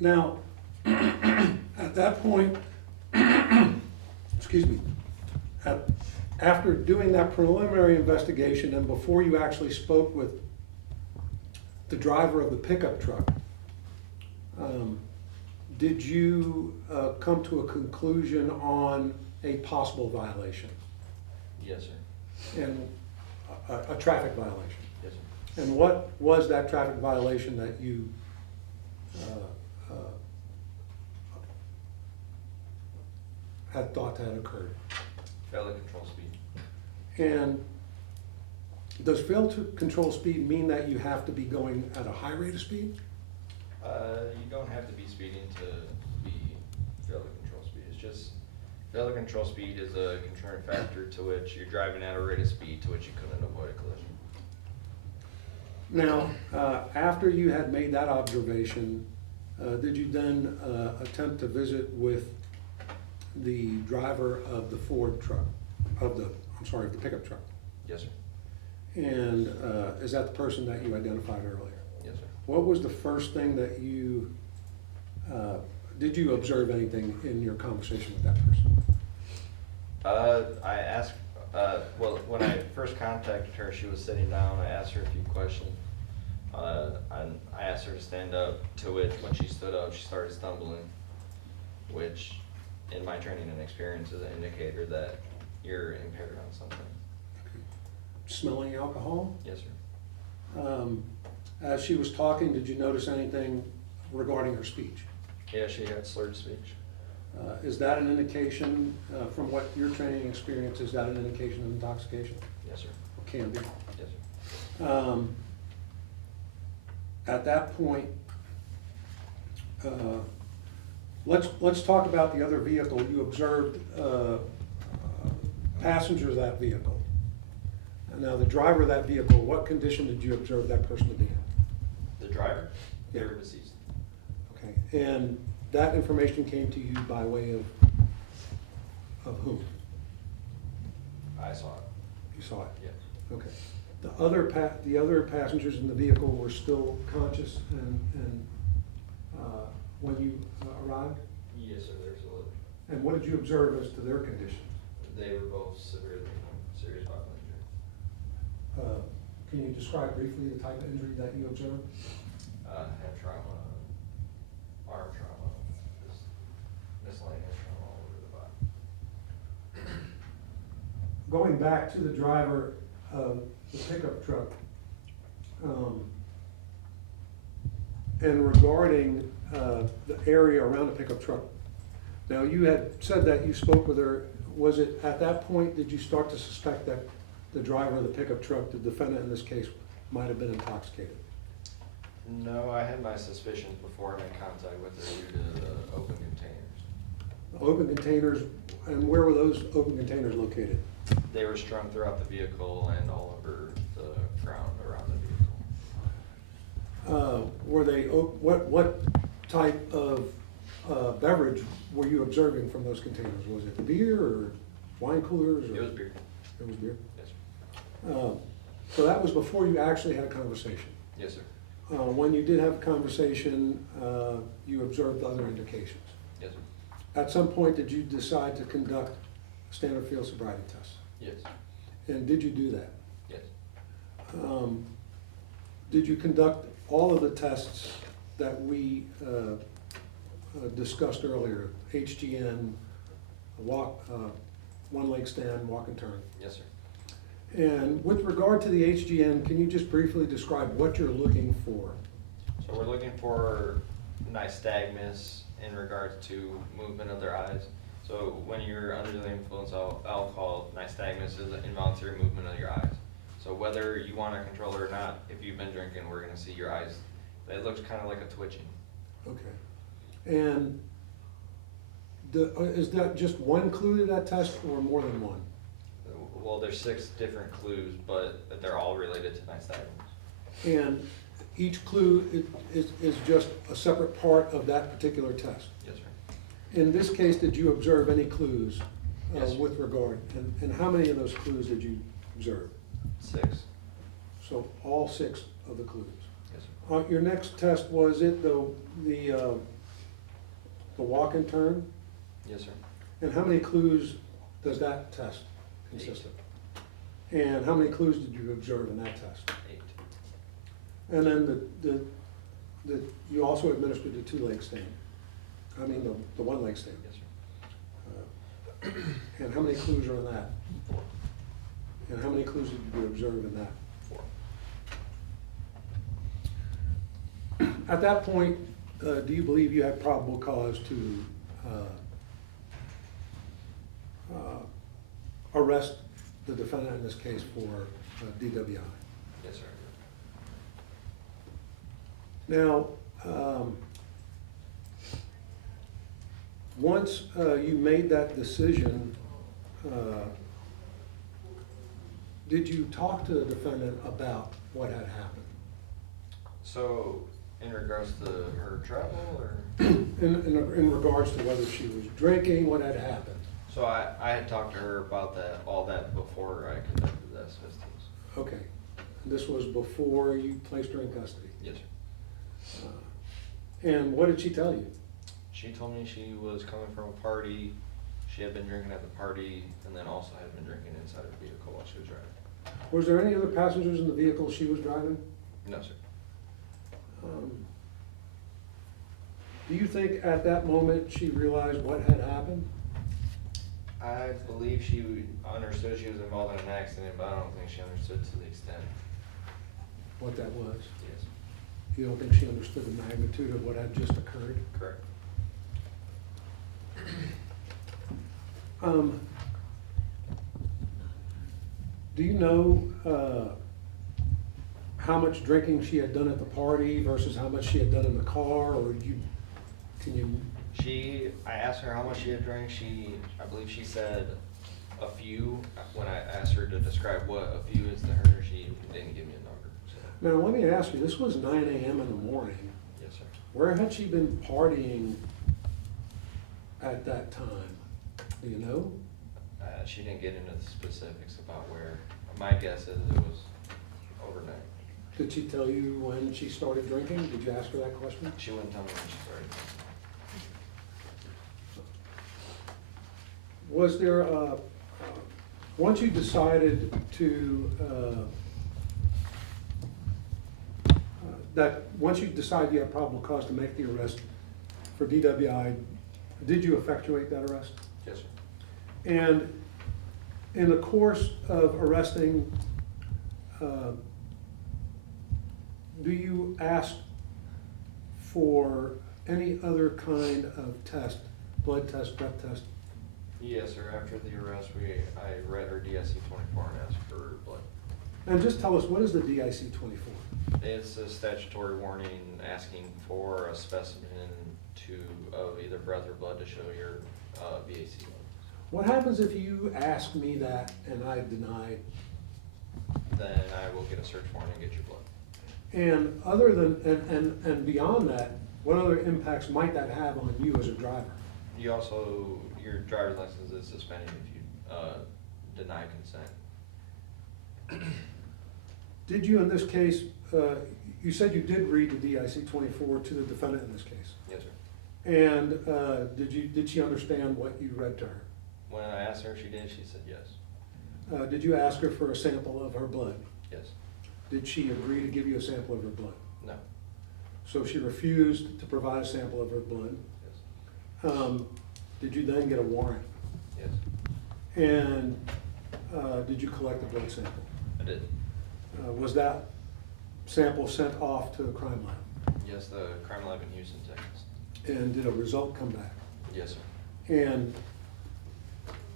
Now, at that point, excuse me, after doing that preliminary investigation and before you actually spoke with the driver of the pickup truck, did you come to a conclusion on a possible violation? Yes, sir. And a traffic violation? Yes, sir. And what was that traffic violation that you had thought that occurred. Fail to control speed. And does fail to control speed mean that you have to be going at a high rate of speed? You don't have to be speeding to be fail to control speed. It's just fail to control speed is a contributing factor to which you're driving at a rate of speed to which you couldn't avoid a collision. Now, after you had made that observation, did you then attempt to visit with the driver of the Ford truck, the pickup truck? Yes, sir. And is that the person that you identified earlier? Yes, sir. What was the first thing that you, did you observe anything in your conversation with that person? I asked, well, when I first contacted her, she was sitting down. I asked her a few questions. And I asked her to stand up, to which when she stood up, she started stumbling, which in my training and experience is an indicator that you're impaired on something. Smelling alcohol? Yes, sir. As she was talking, did you notice anything regarding her speech? Yeah, she had slurred speech. Is that an indication, from what your training experience, is that an indication of intoxication? Yes, sir. Or can be? Yes, sir. At that point, let's talk about the other vehicle. You observed passengers of that vehicle. And now the driver of that vehicle, what condition did you observe that person to be in? The driver? They were deceased. Okay, and that information came to you by way of whom? I saw it. You saw it? Yes. Okay. The other passengers in the vehicle were still conscious and when you arrived? Yes, sir. There's a little. And what did you observe as to their condition? They were both serious bodily injury. Can you describe briefly the type of injury that you observed? Head trauma, arm trauma, just miscellaneous trauma all over the body. Going back to the driver of the pickup truck, and regarding the area around the pickup truck. Now, you had said that you spoke with her. Was it at that point, did you start to suspect that the driver of the pickup truck, the defendant in this case, might have been intoxicated? No, I had my suspicions before I made contact with her due to the open containers. Open containers, and where were those open containers located? They were strung throughout the vehicle and all over the ground around the vehicle. Were they, what type of beverage were you observing from those containers? Was it beer or wine coolers? Or? It was beer. It was beer? Yes, sir. So that was before you actually had a conversation? Yes, sir. When you did have a conversation, you observed other indications? Yes, sir. At some point, did you decide to conduct standard field sobriety tests? Yes. And did you do that? Yes. Did you conduct all of the tests that we discussed earlier? HGN, walk, one leg stand, walk and turn? Yes, sir. And with regard to the HGN, can you just briefly describe what you're looking for? So we're looking for nystagmus in regards to movement of their eyes. So when you're under the influence of alcohol, nystagmus is an involuntary movement of your eyes. So whether you want to control it or not, if you've been drinking, we're going to see your eyes. It looks kind of like a twitching. Okay. And is that just one clue to that test or more than one? Well, there's 6 different clues, but they're all related to nystagmus. And each clue is just a separate part of that particular test? Yes, sir. In this case, did you observe any clues Yes, sir. with regard? And how many of those clues did you observe? 6. So all 6 of the clues? Yes, sir. Your next test, was it the walk and turn? Yes, sir. And how many clues does that test consist of? And how many clues did you observe in that test? 8. And then you also administered the 2-leg stand. I mean the 1-leg stand. Yes, sir. And how many clues are in that? 4. And how many clues did you observe in that? 4. At that point, do you believe you had probable cause to arrest the defendant in this case for DWI. Yes, sir. Now, once you made that decision, did you talk to the defendant about what had happened? So, in regards to her travel, or? In regards to whether she was drinking, what had happened? So I had talked to her about all that before I conducted the assessments. Okay. And this was before you placed her in custody? Yes, sir. And what did she tell you? She told me she was coming from a party, she had been drinking at the party, and then also had been drinking inside her vehicle while she was driving. Was there any other passengers in the vehicle she was driving? No, sir. Do you think at that moment she realized what had happened? I believe she understood she was involved in an accident, but I don't think she understood to the extent. What that was? Yes. You don't think she understood the magnitude of what had just occurred? Correct. Do you know how much drinking she had done at the party versus how much she had done in the car, or can you? I asked her how much she had drank. I believe she said a few. When I asked her to describe what a few is to her, she didn't give me a number. So. Now, let me ask you, this was 9 a.m. in the morning. Yes, sir. Where had she been partying at that time? Do you know? She didn't get into the specifics about where. My guess is it was overnight. Did she tell you when she started drinking? Did you ask her that question? She wouldn't tell me when she started. Was there, once you decided to, once you decided you had probable cause to make the arrest for DWI, did you effectuate that arrest? Yes, sir. And in the course of arresting, do you ask for any other kind of test, blood test, breath test? Yes, sir. After the arrest, I read her DIC-24 and asked for her blood. And just tell us, what is the DIC-24? It's a statutory warning asking for a specimen of either breath or blood to show your BAC level. What happens if you ask me that and I deny? Then I will get a search warrant and get your blood. And other than, and beyond that, what other impacts might that have on you as a driver? You also, your driver's license is suspended if you deny consent. Did you, in this case, you said you did read the DIC-24 to the defendant in this case? Yes, sir. And did she understand what you read to her? When I asked her if she did, she said yes. Did you ask her for a sample of her blood? Yes. Did she agree to give you a sample of her blood? No. So she refused to provide a sample of her blood? Yes. Did you then get a warrant? Yes. And did you collect the blood sample? I did. Was that sample sent off to the crime lab? Yes, the crime lab in Houston, Texas. And did a result come back? Yes, sir. And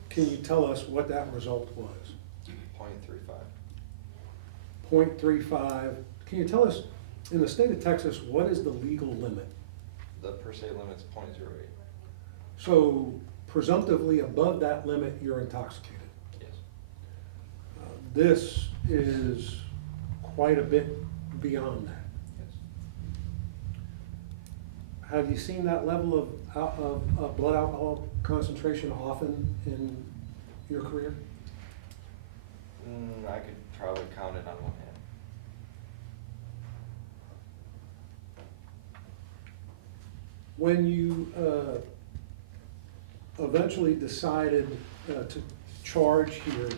can you tell us what that result was? 0.35. 0.35. Can you tell us, in the state of Texas, what is the legal limit? The per se limit is 0.08. So presumptively above that limit, you're intoxicated. Yes. This is quite a bit beyond that. Yes. Have you seen that level of blood alcohol concentration often in your career? I could probably count it on one hand. When you eventually decided to charge here,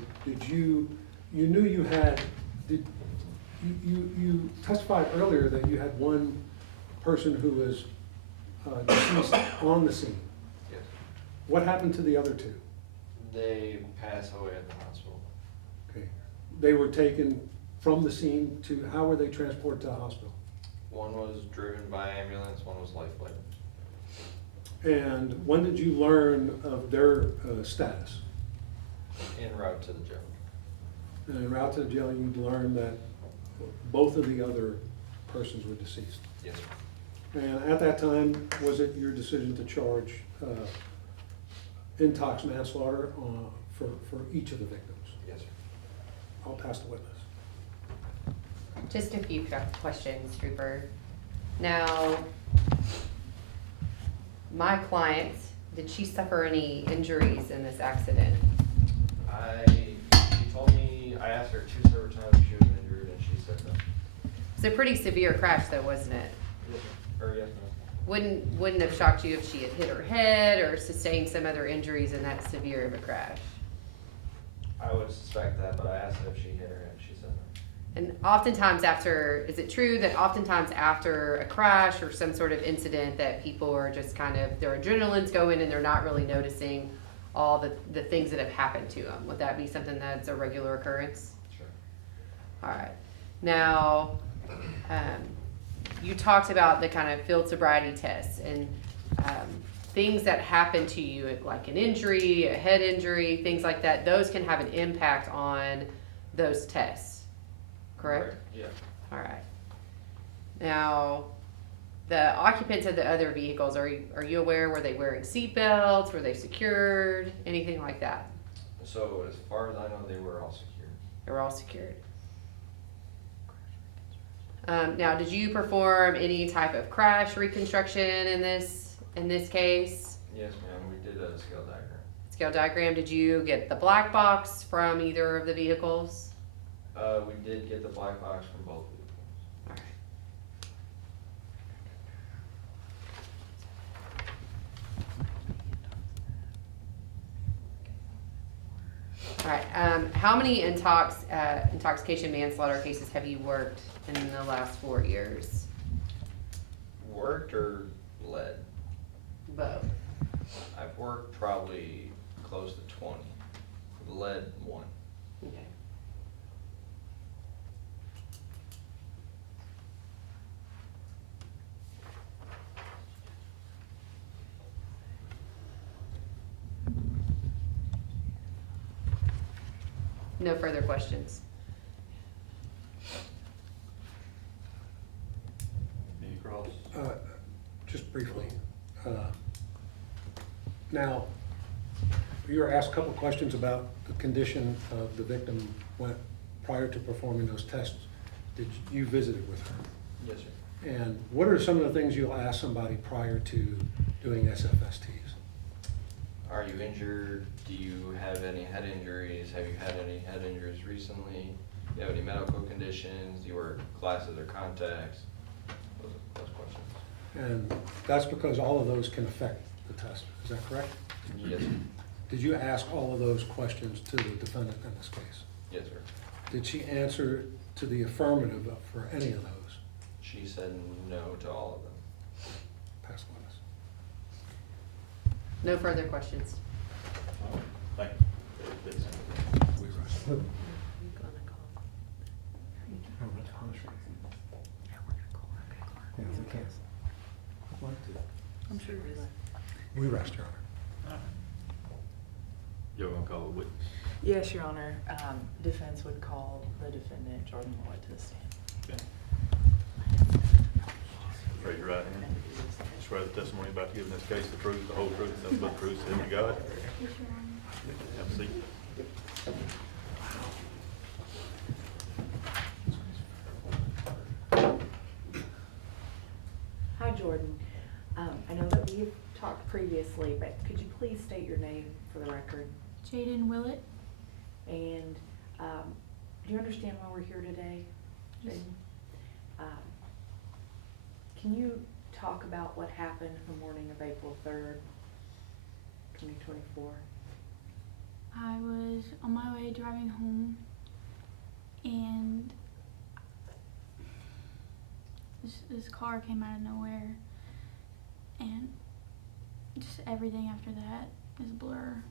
you knew you had, you testified earlier that you had one person who was deceased on the scene. Yes. What happened to the other two? They passed away at the hospital. Okay. They were taken from the scene to, how were they transported to the hospital? One was driven by ambulance, one was life flight. And when did you learn of their status? En route to the jail. And en route to the jail, you learned that both of the other persons were deceased. Yes, sir. And at that time, was it your decision to charge intox manslaughter for each of the victims? Yes, sir. I'll pass the witness. Just a few questions, Trooper. Now, my client, did she suffer any injuries in this accident? She told me, I asked her 2 separate times if she was injured, and she said no. It's a pretty severe crash though, wasn't it? Yes, sir. Or yes, no. Wouldn't have shocked you if she had hit her head or sustained some other injuries in that severe of a crash? I would suspect that, but I asked her if she hit her head, she said no. And oftentimes is it true that oftentimes after a crash or some sort of incident that people are just kind of, their adrenaline's going and they're not really noticing all the things that have happened to them? Would that be something that's a regular occurrence? Sure. All right. Now, you talked about the kind of field sobriety tests and things that happen to you, like an injury, a head injury, things like that. Those can have an impact on those tests, correct? Right. Yeah. All right. Now, the occupants of the other vehicles, are you aware, were they wearing seatbelts? Were they secured? Anything like that? So as far as I know, they were all secured. They were all secured. Now, did you perform any type of crash reconstruction in this case? Yes, ma'am. We did a scale diagram. Scale diagram. Did you get the black box from either of the vehicles? We did get the black box from both vehicles. All right. How many intoxication manslaughter cases have you worked in the last 4 years? Worked or led? Both. I've worked probably close to 20. Led 1. Okay. No further questions. Any cross? Just briefly. Now, you were asked a couple questions about the condition of the victim prior to performing those tests. Did you visited with her? Yes, sir. And what are some of the things you'll ask somebody prior to doing SFSTs? Are you injured? Do you have any head injuries? Have you had any head injuries recently? Do you have any medical conditions? Do you wear glasses or contacts? Those questions. And that's because all of those can affect the test. Is that correct? Yes, sir. Did you ask all of those questions to the defendant in this case? Yes, sir. Did she answer to the affirmative for any of those? She said no to all of them. Pass witness. No further questions. Thank you. I'm sure we will. We rest, Your Honor. You're gonna call a witness? Yes, Your Honor. Defense would call the defendant, Jordan Lloyd, to the stand. Okay. Raise your right hand. Swear the testimony about to give in this case the truth, the whole truth, and nothing but the truth, so help you God. Have a seat. Hi, Jordan. I know that we've talked previously, but could you please state your name for the record? Jaden Willett. And do you understand why we're here today, Jaden? Can you talk about what happened the morning of April 3rd, 2024? I was on my way driving home, and this car came out of nowhere, and just everything after that is a blur.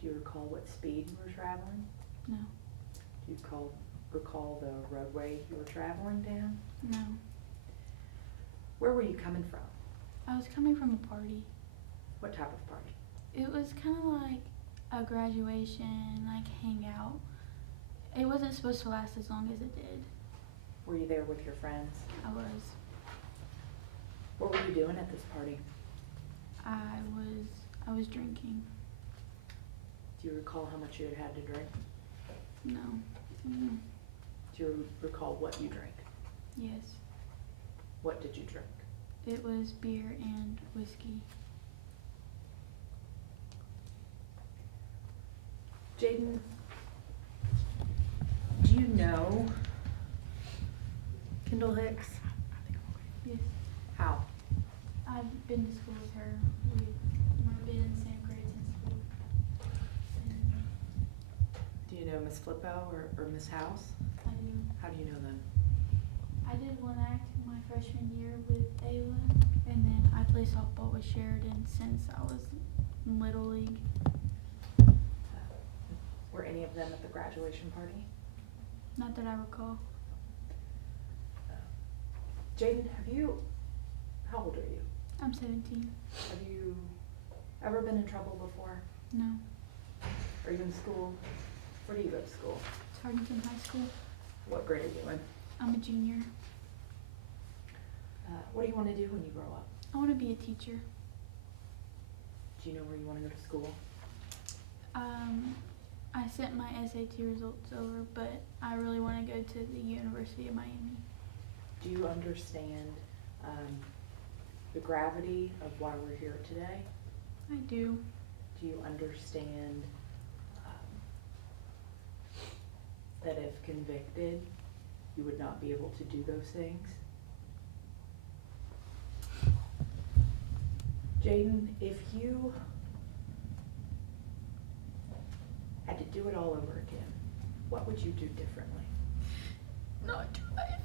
Do you recall what speed you were traveling? No. Do you recall the roadway you were traveling down? No. Where were you coming from? I was coming from a party. What type of party? It was kind of like a graduation, like hangout. It wasn't supposed to last as long as it did. Were you there with your friends? I was. What were you doing at this party? I was drinking. Do you recall how much you had to drink? No. Mm. Do you recall what you drank? Yes. What did you drink? It was beer and whiskey. Jaden, do you know Kendall Hicks? Yes. How? I've been to school with her. We've been in the same grade since school. Do you know Miss Flippo or Miss House? I do. How do you know them? I did one act my freshman year with Ayla, and then I play softball with Sheridan since I was in Little League. Were any of them at the graduation party? Not that I recall. Jaden, how old are you? I'm 17. Have you ever been in trouble before? No. Are you in school? Where do you go to school? Tarkington High School. What grade are you in? I'm a junior. What do you want to do when you grow up? I want to be a teacher. Do you know where you want to go to school? I sent my SAT results over, but I really want to go to the University of Miami. Do you understand the gravity of why we're here today? I do. Do you understand that if convicted, you would not be able to do those things? Jaden, if you had to do it all over again, what would you do differently? Not drive.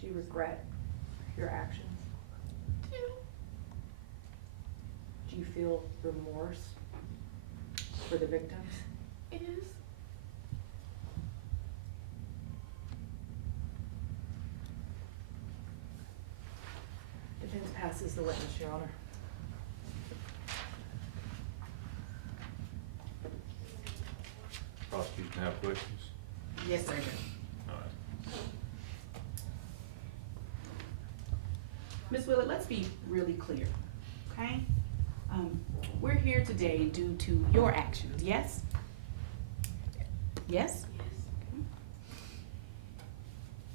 Do you regret your actions? Do you feel remorse for the victims? It is. Defense passes the witness, Your Honor. Prosecution have questions? Yes, sir. All right. Ms. Willett, let's be really clear, okay? We're here today due to your actions, yes? Yes?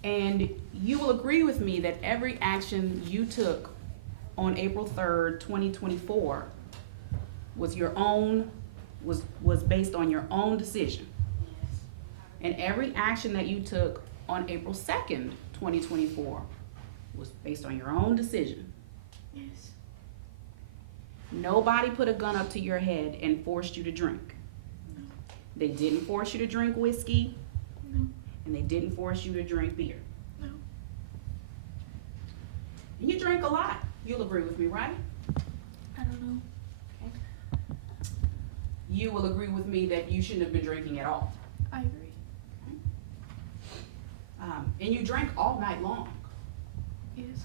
And you will agree with me that every action you took on April 3rd, 2024 was your own, was based on your own decision. And every action that you took on April 2nd, 2024 was based on your own decision. Yes. Nobody put a gun up to your head and forced you to drink. No. They didn't force you to drink whiskey. No. And they didn't force you to drink beer. No. And you drink a lot. You'll agree with me, right? I don't know. Okay. You will agree with me that you shouldn't have been drinking at all. I agree. And you drank all night long. Yes.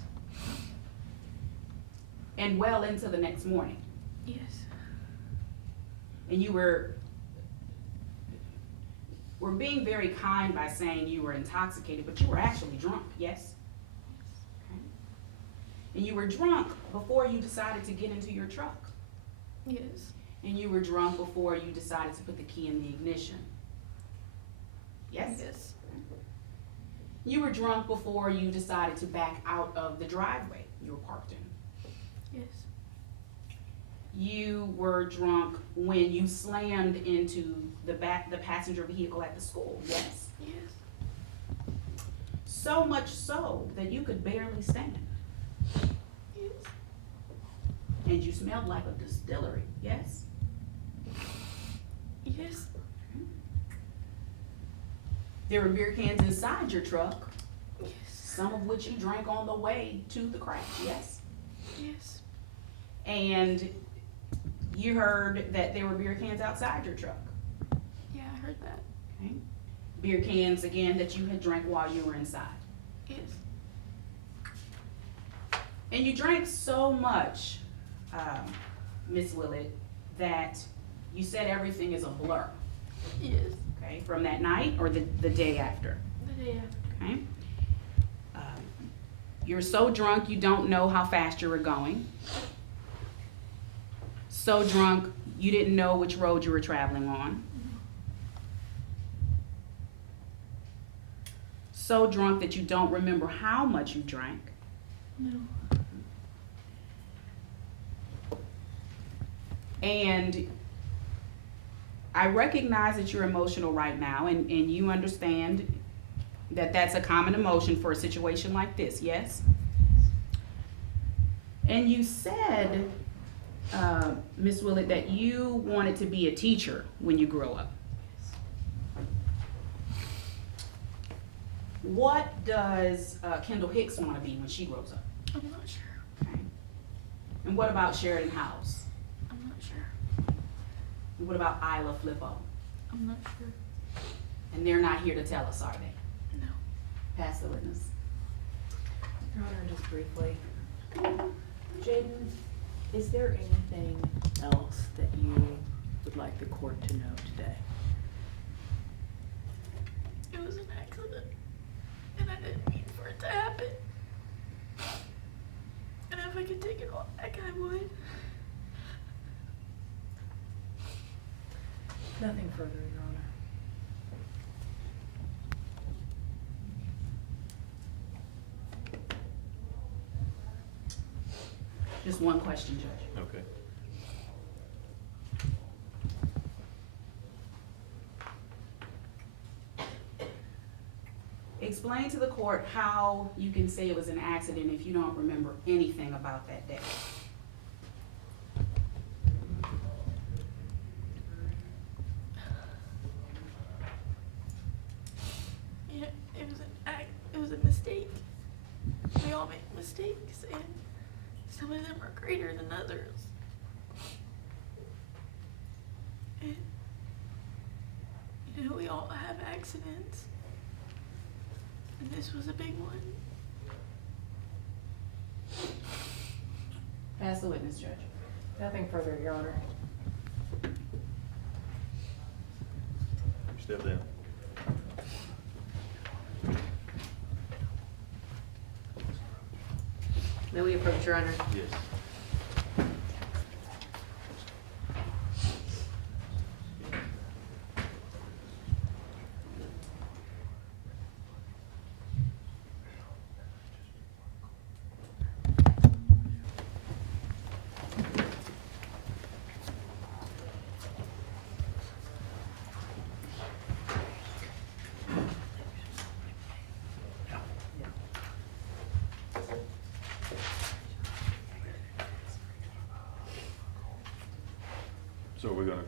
And well into the next morning. Yes. And you were being very kind by saying you were intoxicated, but you were actually drunk, yes? Okay. And you were drunk before you decided to get into your truck. Yes. And you were drunk before you decided to put the key in the ignition. Yes? Yes. You were drunk before you decided to back out of the driveway you were parked in. Yes. You were drunk when you slammed into the passenger vehicle at the school, yes? Yes. So much so that you could barely stand. Yes. And you smelled like a distillery, yes? Yes. There were beer cans inside your truck, Yes. some of which you drank on the way to the crash, yes? Yes. And you heard that there were beer cans outside your truck. Yeah, I heard that. Okay. Beer cans, again, that you had drank while you were inside. Yes. And you drank so much Ms. Willett, that you said everything is a blur, Yes, okay? From that night or the day after, the day after. okay? You're so drunk you don't know how fast you were going. So drunk you didn't know which road you were traveling on. So drunk that you don't remember how much you drank. No. And I recognize that you're emotional right now, and you understand that that's a common emotion for a situation like this, yes? And you said, Ms. Willett, that you wanted to be a teacher when you grow up. What does Kendall Hicks want to be when she grows up? I'm not sure. Okay. And what about Sheridan House? I'm not sure. And what about Isla Flippo? I'm not sure. And they're not here to tell us, are they? No. Pass the witness. Your Honor, just briefly. Jaden, is there anything else that you would like the court to know today? It was an accident, and I didn't mean for it to happen. And if I could take it all back, I would. Nothing further, Your Honor. Just one question, Judge. Okay. Explain to the court how you can say it was an accident if you don't remember anything about that day. Yeah, it was a mistake. We all make mistakes, and some of them are greater than others. And, you know, we all have accidents. And this was a big one. Pass the witness, Judge. Nothing further, Your Honor. Step down. May we approach, Your Honor? Yes. So are we gonna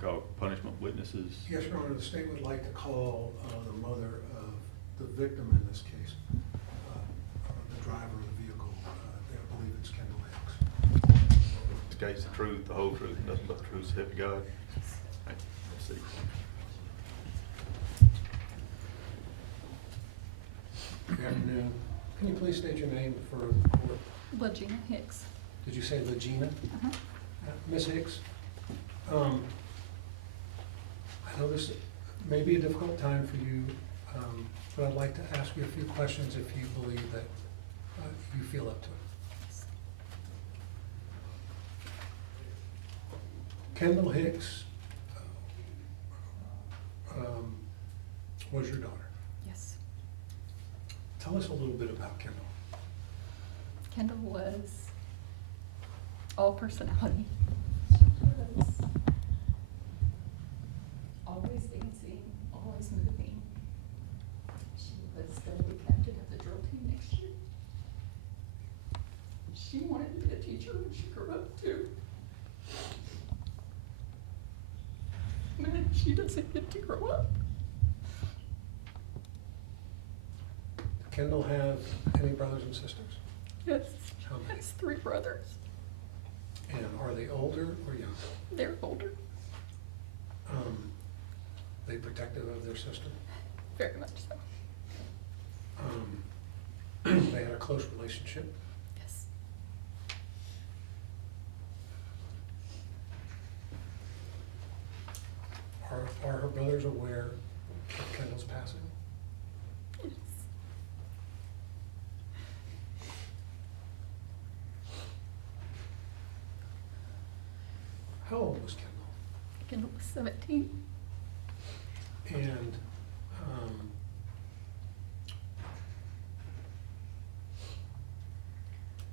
call punishment witnesses? Yes, Your Honor, the state would like to call the mother of the victim in this case, the driver of the vehicle. I believe it's Kendall Hicks. This case, the truth, the whole truth, nothing but the truth, so help you God. Hey, let's see. Good afternoon. Can you please state your name for the court? Legina Hicks. Did you say Legina? Uh-huh. Ms. Hicks, I know this may be a difficult time for you, but I'd like to ask you a few questions if you believe that you feel up to it. Kendall Hicks was your daughter. Yes. Tell us a little bit about Kendall. Kendall was all personality. She was always dancing, always moving. She was going to be captain of the drill team next year. She wanted to be a teacher when she grew up too. Man, she doesn't get to grow up. Did Kendall have any brothers and sisters? Yes. How She many? has 3 brothers. And are they older or younger? They're older. They protective of their sister? Very much so. They had a close relationship? Yes. officers aware of Kendall's passing? Yes. How old was Kendall? Kendall was 17. And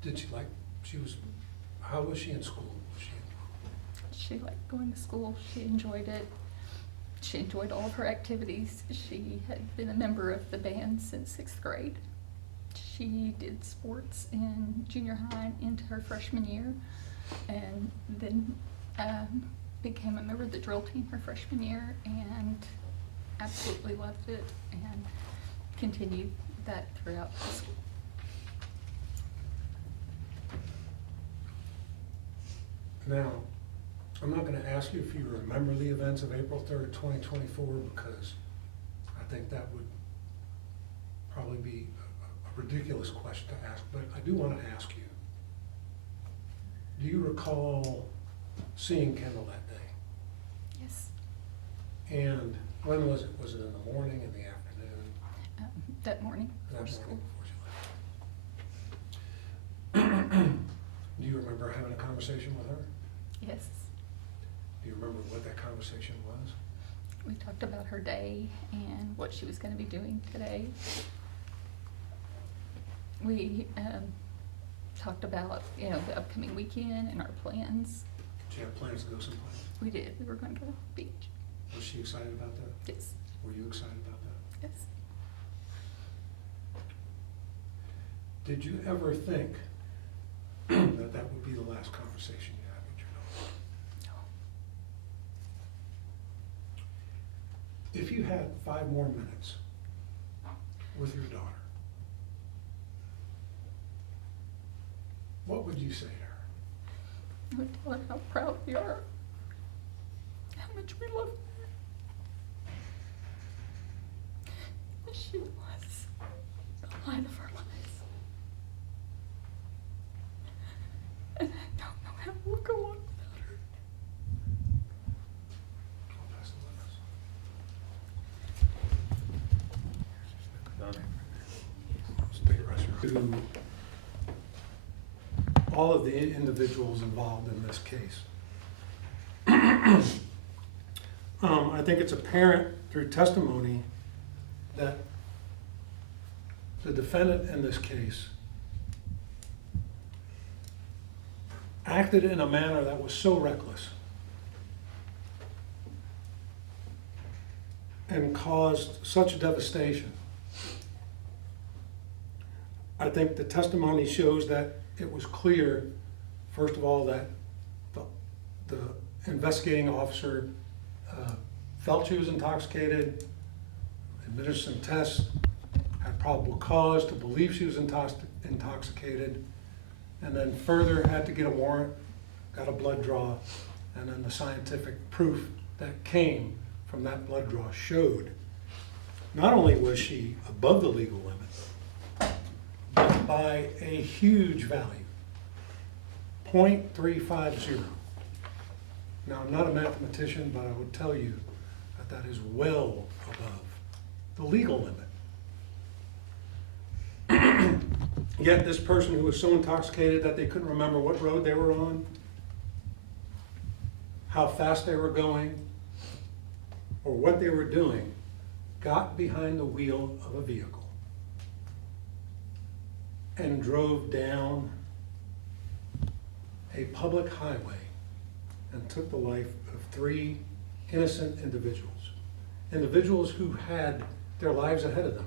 did she like, how was she in school? She liked going to school. She enjoyed it. She enjoyed all of her activities. She had been a member of the band since 6th grade. She did sports in junior high into her freshman year, and then became a member of the drill team her freshman year, and absolutely loved it, and continued that throughout the school. Now, I'm not going to ask you if you remember the events of April 3rd, 2024, because I think that would probably be a ridiculous question to ask, but I do want to ask you, do you recall seeing Kendall that day? Yes. And when was it? Was it in the morning, in the afternoon? That morning That before morning school. before she left. Do you remember having a conversation with her? Yes. Do you remember what that conversation was? We talked about her day and what she was going to be doing today. We talked about, the upcoming weekend and our plans. Did you have plans to go someplace? We did. We were going to go to the beach. Was she excited about that? Yes. Were you excited about that? Yes. Did you ever think that that would be the last conversation you had with your daughter? No. If you had 5 more minutes with your daughter, what would you say to her? I would tell her how proud we are, how much we love her. She was the light of our lives. And I don't know how we'll go on without her. I'll pass the witness. To all of the individuals involved in this case. I think it's apparent through testimony that the defendant in this case acted in a manner that was so reckless and caused such devastation. I think the testimony shows that it was clear, first of all, that the investigating officer felt she was intoxicated, administered some tests, had probable cause to believe she was intoxicated, and then further had to get a warrant, got a blood draw, and then the scientific proof that came from that blood draw showed not only was she above the legal limit, but by a huge value, 0.350. Now, I'm not a mathematician, but I would tell you that that is well above the legal limit. Yet this person who was so intoxicated that they couldn't remember what road they were on, how fast they were going, or what they were doing, got behind the wheel of a vehicle and drove down a public highway and took the life of 3 innocent individuals who had their lives ahead of them.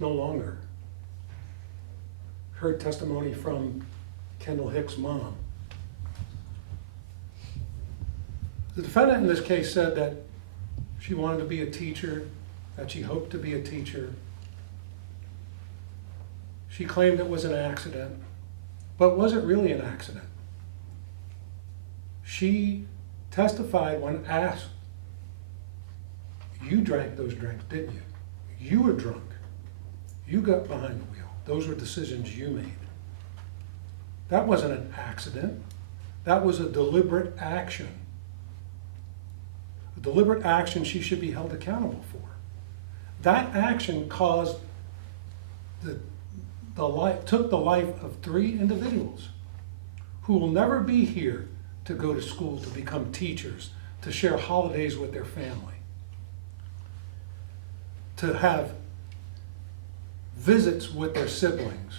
No longer. Heard testimony from Kendall Hicks' mom. The defendant in this case said that she wanted to be a teacher, that she hoped to be a teacher. She claimed it was an accident, but was it really an accident? She testified when asked, you drank those drinks, didn't you? You were drunk. You got behind the wheel. Those were decisions you made. That wasn't an accident. That was a deliberate action a deliberate action she should be held accountable for. That action caused took the life of 3 individuals who will never be here to go to school, to become teachers, to share holidays with their family, to have visits with their siblings,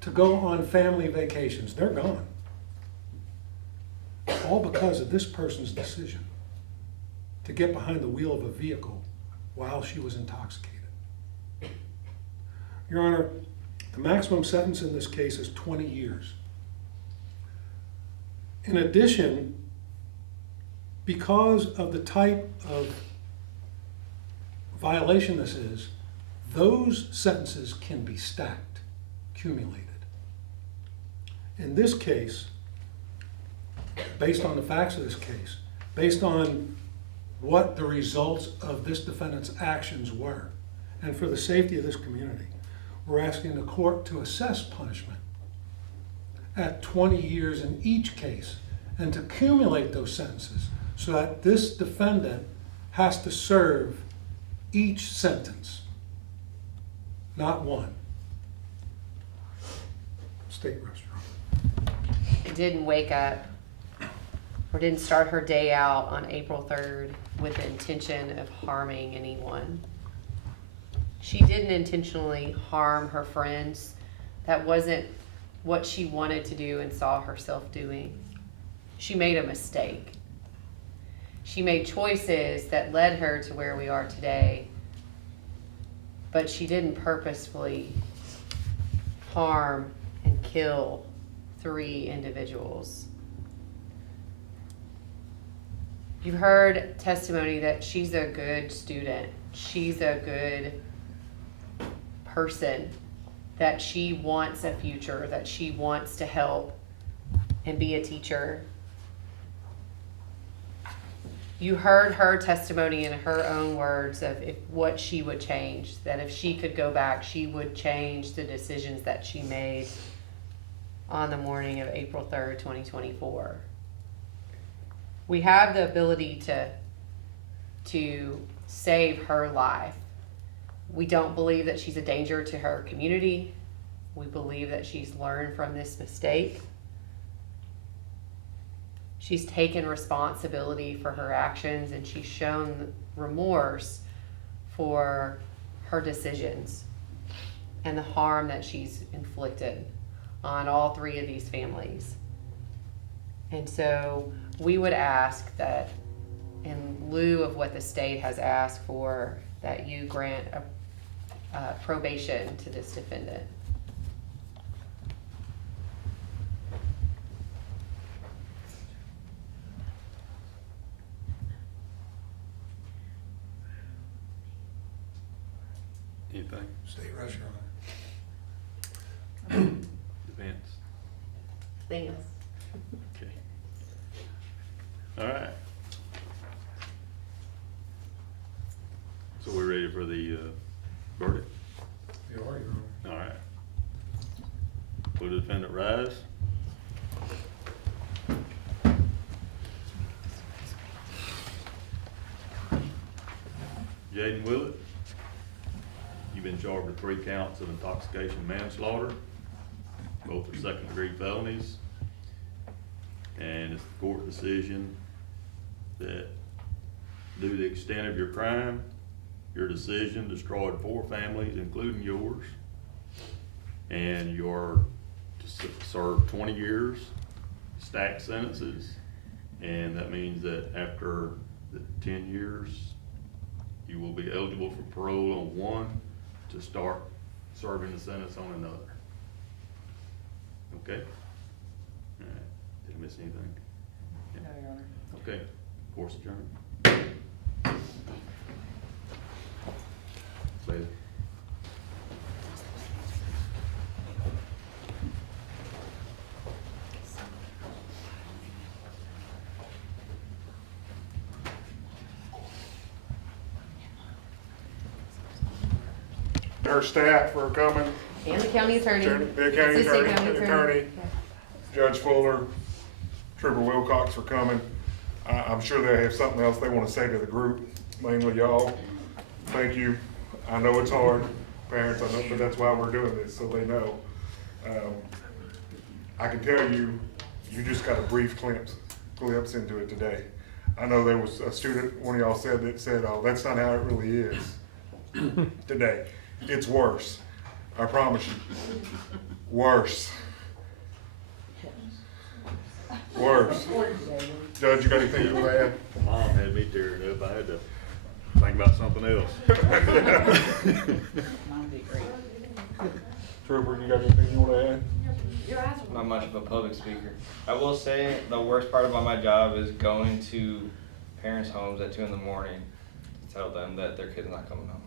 to go on family vacations. They're gone. All because of this person's decision to get behind the wheel of a vehicle while she was intoxicated. Your Honor, the maximum sentence in this case is 20 years. In addition, because of the type of violation this is, those sentences can be stacked, accumulated. In this case, based on the facts of this case, based on what the results of this defendant's actions were, and for the safety of this community, we're asking the court to assess punishment at 20 years in each case and to accumulate those sentences so that this defendant has to serve each sentence, not one. State restaurant. It didn't wake up or didn't start her day out on April 3rd with the intention of harming anyone. She didn't intentionally harm her friends. That wasn't what she wanted to do and saw herself doing. She made a mistake. She made choices that led her to where we are today, but she didn't purposefully harm and kill 3 individuals. You've heard testimony that she's a good student. She's a good person, that she wants a future, that she wants to help and be a teacher. You heard her testimony in her own words of what she would change, that if she could go back, she would change the decisions that she made on the morning of April 3rd, 2024. We have the ability to save her life. We don't believe that she's a danger to her community. We believe that she's learned from this mistake. She's taken responsibility for her actions, and she's shown remorse for her decisions and the harm that she's inflicted on all 3 of these families. And so we would ask that in lieu of what the state has asked for, that you grant a probation to this defendant. Anything? State restaurant. Defense? Things. Okay. All right. So we're ready for the verdict? You are, Your Honor. All right. Will the defendant rise? Jaden Willett, you've been charged with 3 counts of intoxication manslaughter. Both are 2nd-degree felonies. And it's the court decision that due to the extent of your crime, your decision destroyed 4 families, including yours, and you're to serve 20 years, stacked sentences, and that means that after the 10 years, you will be eligible for parole on 1 to start serving the sentence on another. Okay? All right. Did I miss anything? No, Your Honor. Okay. Course adjourned. Later. Our staff for coming. And the county attorney. The county Assistant attorney, county attorney. Judge Fuller, Trooper Wilcox for coming. I'm sure they have something else they want to say to the group, mainly y'all. Thank you. I know it's hard, parents, I know, but that's why we're doing this, so they know. I can tell you, you just got a brief glimpse into it today. I know there was a student, one of y'all said, oh, that's not how it really is today. It's worse. I promise you. Worse. Worse. Judge, you got anything you want to add? Mom had me tearing up. I had to think about something else. Trooper, you got anything you want to add? Not much of a public speaker. I will say the worst part about my job is going to parents' homes at 2 in the morning to tell them that their kid's not coming home.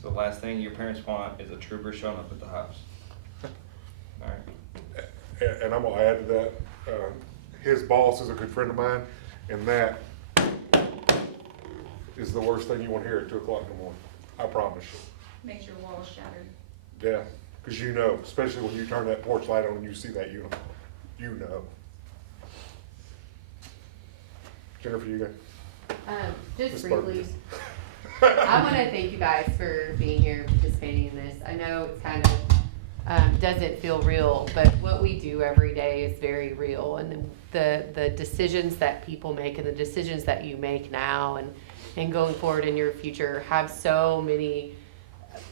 So the last thing your parents want is a trooper showing up at the house. All right. And I'm gonna add to that, his boss is a good friend of mine, and that is the worst thing you want to hear at 2 o'clock in the morning. I promise you. Makes your walls shattered. Yeah, because you know, especially when you turn that porch light on and you see that uniform, you know. Jennifer, you got? Just Ms. briefly, Burton. I want to thank you guys for being here and participating in this. I know it's kind of doesn't feel real, but what we do every day is very real, and the decisions that people make and the decisions that you make now and going forward in your future have so many.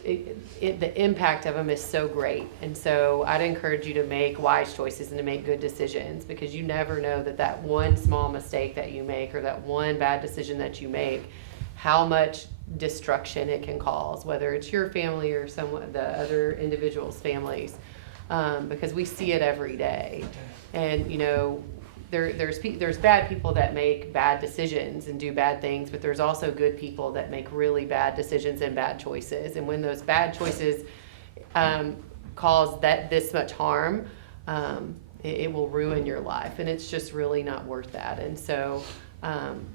The impact of them is so great, and so I'd encourage you to make wise choices and to make good decisions, because you never know that one small mistake that you make or that one bad decision that you make, how much destruction it can cause, whether it's your family or the other individuals' families, because we see it every day. And you know, there's bad people that make bad decisions and do bad things, but there's also good people that make really bad decisions and bad choices. And when those bad choices cause this much harm, it will ruin your life, and it's just really not worth that. And so,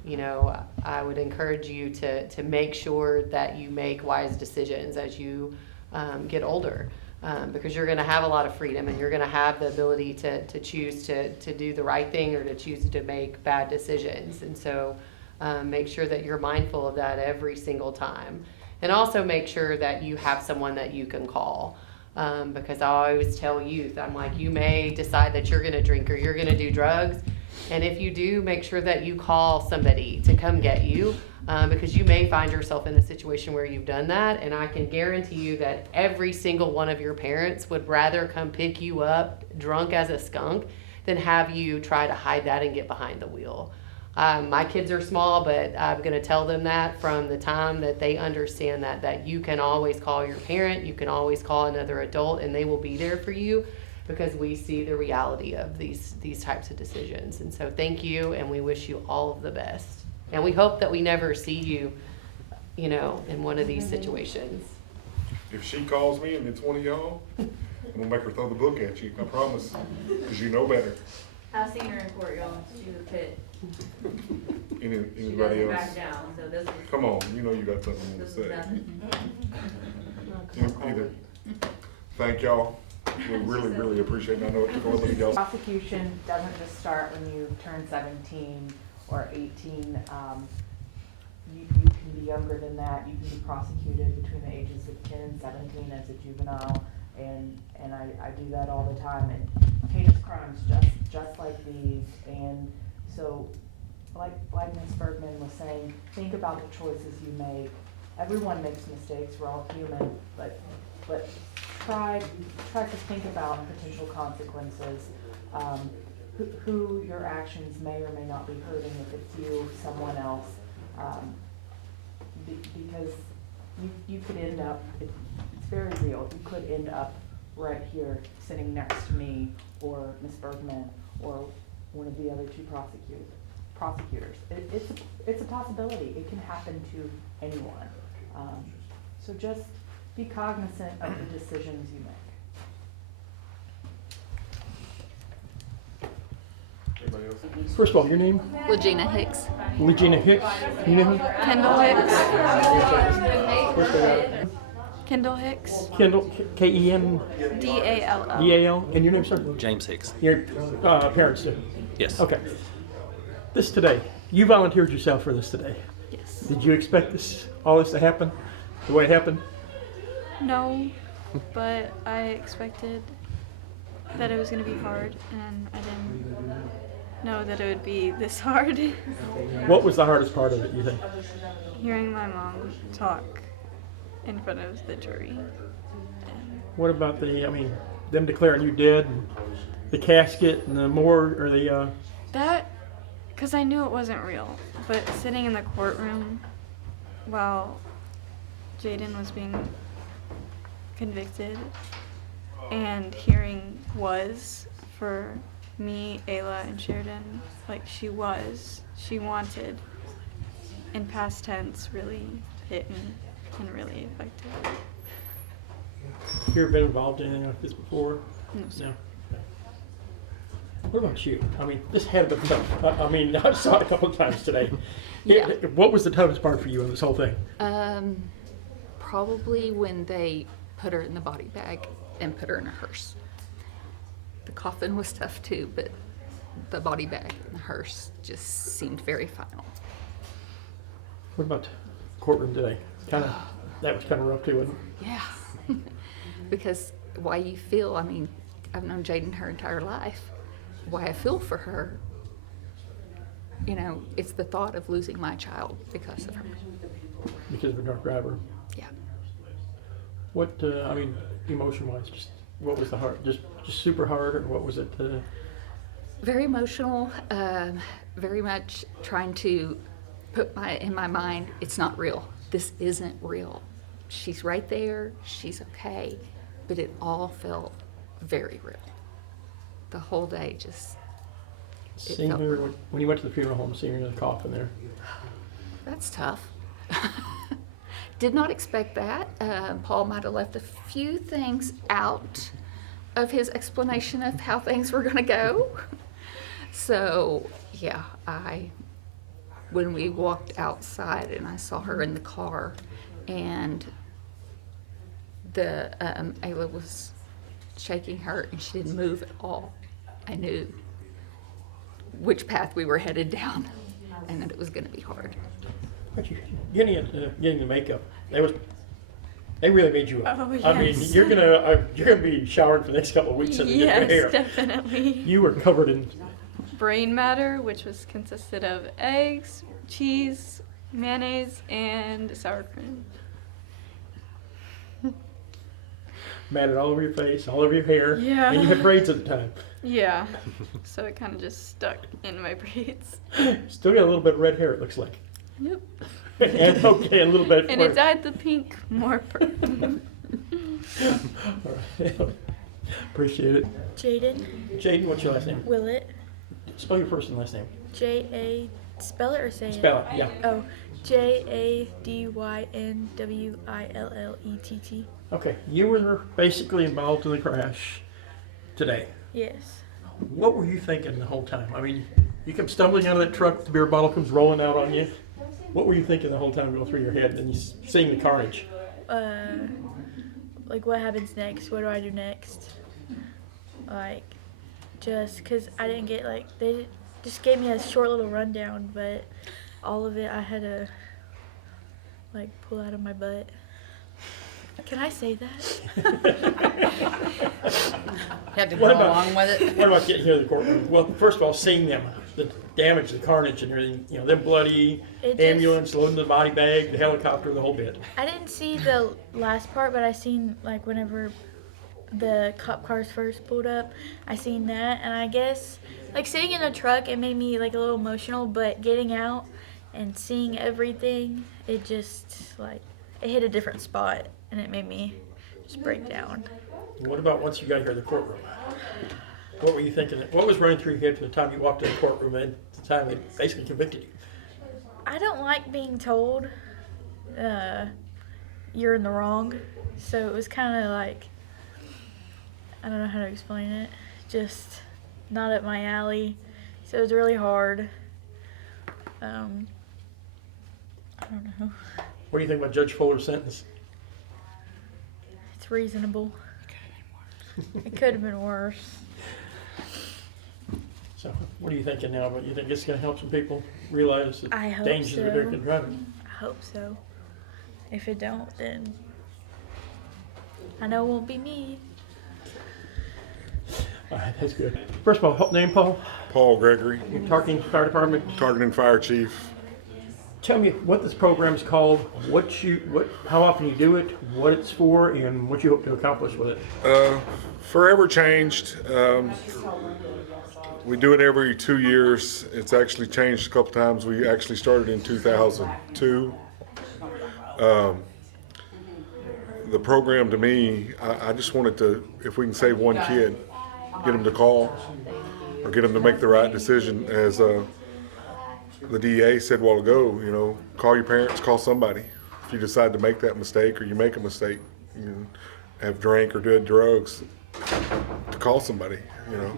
you know, I would encourage you to make sure that you make wise decisions as you get older. Because you're going to have a lot of freedom, and you're going to have the ability to choose to do the right thing or to choose to make bad decisions. And so make sure that you're mindful of that every single time. And also make sure that you have someone that you can call. Because I always tell youth, I'm like, you may decide that you're going to drink or you're going to do drugs. And if you do, make sure that you call somebody to come get you. Because you may find yourself in a situation where you've done that, and I can guarantee you that every single one of your parents would rather come pick you up drunk as a skunk than have you try to hide that and get behind the wheel. My kids are small, but I'm going to tell them that from the time that they understand that you can always call your parent, you can always call another adult, and they will be there for you, because we see the reality of these types of decisions. And so thank you, and we wish you all of the best. And we hope that we never see you, you know, in one of these situations. If she calls me and it's one of y'all, I'm gonna make her throw the book at you, I promise, because you know better. I've seen her in court, y'all. She's a pit. Anybody She else? doesn't back down, so this is. Come on, you know you got something to This is say. nothing. Either. Thank y'all. We really appreciate it. I know it took a little bit of y'all. Prosecution doesn't just start when you turn 17 or 18. You can be younger than that. You can be prosecuted between the ages of 10 and 17 as a juvenile, and I do that all the time. And heinous crimes just like these. And so, like Ms. Bergman was saying, think about the choices you make. Everyone makes mistakes. We're all human, but try to think about potential consequences. Who your actions may or may not be hurting, if it's you, someone else, because you could end up, it's very real, you could end up right here sitting next to me or Ms. Bergman or one of the other two prosecutors. It's a possibility. It can happen to anyone. So just be cognizant of the decisions you make. First of all, your name? Legina Hicks. Legina Hicks. You know him? Kendall Hicks. What's that? Kendall Hicks. Kendall, K-E-N? D-A-L-L. D-A-L. And your name, sir? James Hicks. Your parents do? Yes. Okay. This today, you volunteered yourself for this today. Yes. Did you expect all this to happen the way it happened? No, but I expected that it was going to be hard, and I didn't know that it would be this hard. What was the hardest part of it, you think? Hearing my mom talk in front of the jury. What about them declaring you dead, and the casket, and the morgue, or the, That, because I knew it wasn't real, but sitting in the courtroom while Jaden was being convicted and hearing was for me, Ayla, and Sheridan, like she wanted, in past tense, really hit me and really affected. you ever been involved in anything like this before? No, sir. No. What about you? This had been tough. I saw it a couple of times today. Yeah. What was the toughest part for you in this whole thing? Probably when they put her in the body bag and put her in a hearse. The coffin was tough too, but the body bag and the hearse just seemed very final. What about courtroom today? That was kind of rough too, wasn't it? Yeah. Because why you feel, I've known Jaden her entire life. Why I feel for her, it's the thought of losing my child because of her. Because of a drunk driver? Yeah. What, emotion-wise, just what was the hard, just super hard, or what was it? Very emotional, very much trying to put in my mind, it's not real. This isn't real. She's right there, she's okay, but it all felt very real. The whole day just, Seeing her, when you went to the funeral home, seeing her in the coffin there. That's tough. Did not expect that. Paul might have left a few things out of his explanation of how things were gonna go. So, yeah, when we walked outside and I saw her in the car and Ayla was shaking her and she didn't move at all, I knew which path we were headed down and that it was gonna be hard. But you getting the makeup, they really made you up. Oh, yes. You're gonna be showered for the next couple of weeks in your hair. Yes, definitely. You were covered in Brain matter, which consisted of eggs, cheese, mayonnaise, and sour cream. matted all over your face, all over your hair. Yeah. And you had braids at the time. Yeah. So it kind of just stuck in my braids. Still got a little bit of red hair, it looks like. Yep. And okay, a little bit. And it dyed the pink more purple. All right. Appreciate it. Jaden. Jaden, what's your last name? Willett. Spell your first and last name. J-A, spell it or say it? Spell it, yeah. Oh, J-A-D-Y-N-W-I-L-L-E-T-T. Okay, you were basically involved in the crash today. Yes. What were you thinking the whole time? I mean, you come stumbling out of that truck, the beer bottle comes rolling out on you. What were you thinking the whole time going through your head and you seeing the carnage? Like what happens next? What do I do next? Like, just because I didn't get, like, they just gave me a short little rundown, but all of it I had to, like, pull out of my butt. Can I say that? You have to go along with it. What about getting here to the courtroom? Well, first of all, seeing them, the damage, the carnage and everything, you know, them bloody, ambulance, loading the body bag, the helicopter, the whole bit. I didn't see the last part, but I seen, like, whenever the cop cars first pulled up, I seen that, and I guess, like, sitting in the truck, it made me, like, a little emotional, but getting out and seeing everything, it just, like, it hit a different spot, and it made me just break down. What about once you got here to the courtroom? What were you thinking? What was running through your head from the time you walked in the courtroom and the time they basically convicted you? I don't like being told you're in the wrong, so it was kind of like, I don't know how to explain it, just not up my alley, so it was really hard. I don't know. What do you think about Judge Fuller's sentence? It's reasonable. It could have been worse. So what are you thinking now? But you think it's going to help some people realize the I hope dangers of so. drink driving? I hope so. If it don't, then I know it won't be me. All right, that's good. First of all, name, Paul? Paul Gregory. Tarkington Fire Department. Tarkington Fire Chief. Tell me what this program is called, how often you do it, what it's for, and what you hope to accomplish with it. Forever changed. We do it every 2 years. It's actually changed a couple times. We actually started in 2002. The program to me, I just wanted to, if we can save one kid, get them to call or get them to make the right decision. As the DA said a while ago, you know, call your parents, call somebody. If you decide to make that mistake or you make a mistake, you have drank or did drugs, to call somebody, you know.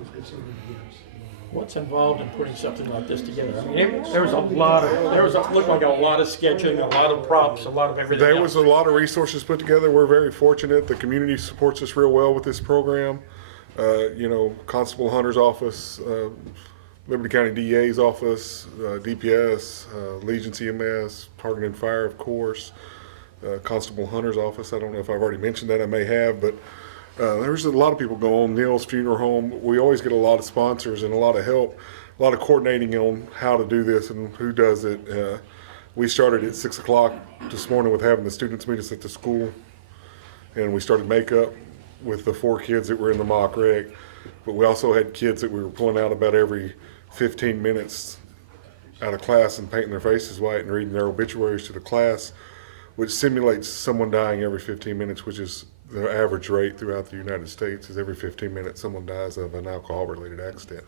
What's involved in putting something like this together? I mean, there was looked like a lot of sketching, a lot of props, a lot of everything. There was a lot of resources put together. We're very fortunate. The community supports us real well with this program. You know, Constable Hunter's office, Liberty County DA's office, DPS, Legion CMS, Tarkington Fire, of course, Constable Hunter's office. I don't know if I've already mentioned that. I may have, but there's a lot of people go on. Neil's Funeral Home. We always get a lot of sponsors and a lot of help, a lot of coordinating on how to do this and who does it. We started at 6 o'clock this morning with having the students meet us at the school, and we started makeup with the 4 kids that were in the mock wreck. But we also had kids that we were pulling out about every 15 minutes out of class and painting their faces white and reading their obituaries to the class, which simulates someone dying every 15 minutes, which is the average rate throughout the United States. Is every 15 minutes someone dies of an alcohol-related accident.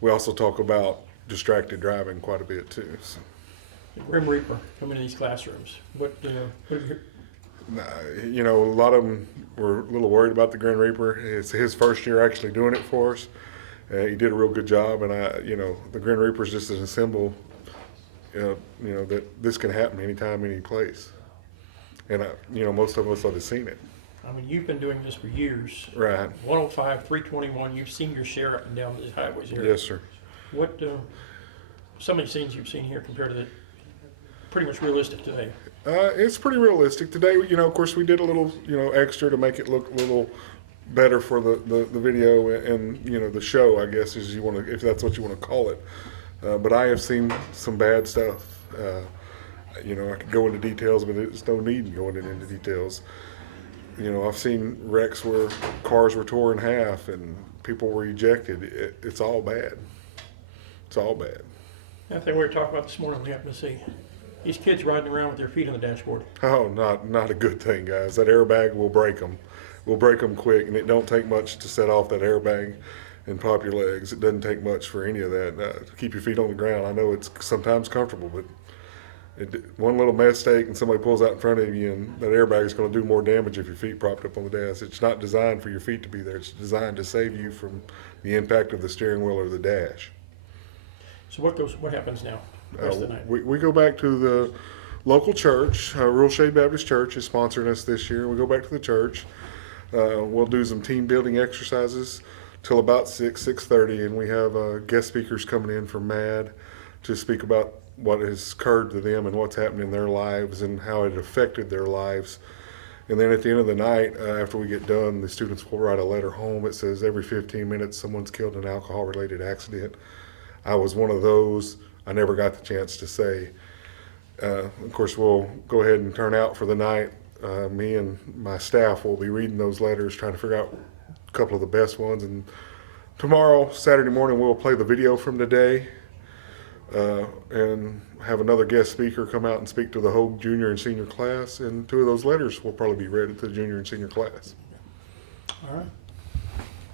We also talk about distracted driving quite a bit too. So. The Grim Reaper coming in these classrooms. You know, a lot of them were a little worried about the Grim Reaper. It's his first year actually doing it for us. He did a real good job, and you know, the Grim Reaper is just a symbol, you know, that this can happen anytime, any place. And you know, most of us have seen it. I mean, you've been doing this for years. Right. 105, 321. You've seen your share up and down these highways here. Yes, sir. What some of the scenes you've seen here compared to the pretty much realistic today? It's pretty realistic today. You know, of course, we did a little, you know, extra to make it look a little better for the video and you know, the show, I guess, as you want to, if that's what you want to call it. But I have seen some bad stuff. You know, I could go into details, but there's no need in going into details. You know, I've seen wrecks where cars were torn in half and people were ejected. It's all bad. It's all bad. I think we were talking about this morning, we happened to see these kids riding around with their feet on the dashboard. Oh, not a good thing, guys. That airbag will break them. Will break them quick, and it don't take much to set off that airbag and pop your legs. It doesn't take much for any of that. To keep your feet on the ground. I know it's sometimes comfortable, but one little mistake and somebody pulls out in front of you, and that airbag is going to do more damage if your feet propped up on the dash. It's not designed for your feet to be there. It's designed to save you from the impact of the steering wheel or the dash. So what happens now? The rest of the night? We go back to the local church. Rural Shade Baptist Church is sponsoring us this year. We go back to the church. We'll do some team building exercises till about 6:30, and we have guest speakers coming in from MAD to speak about what has occurred to them and what's happened in their lives and how it affected their lives. And then at the end of the night, after we get done, the students will write a letter home. It says every 15 minutes someone's killed in an alcohol-related accident. I was one of those. I never got the chance to say. Of course, we'll go ahead and turn out for the night. Me and my staff will be reading those letters, trying to figure out a couple of the best ones. And tomorrow, Saturday morning, we'll play the video from today and have another guest speaker come out and speak to the whole junior and senior class. And 2 of those letters will probably be read to the junior and senior class. All right.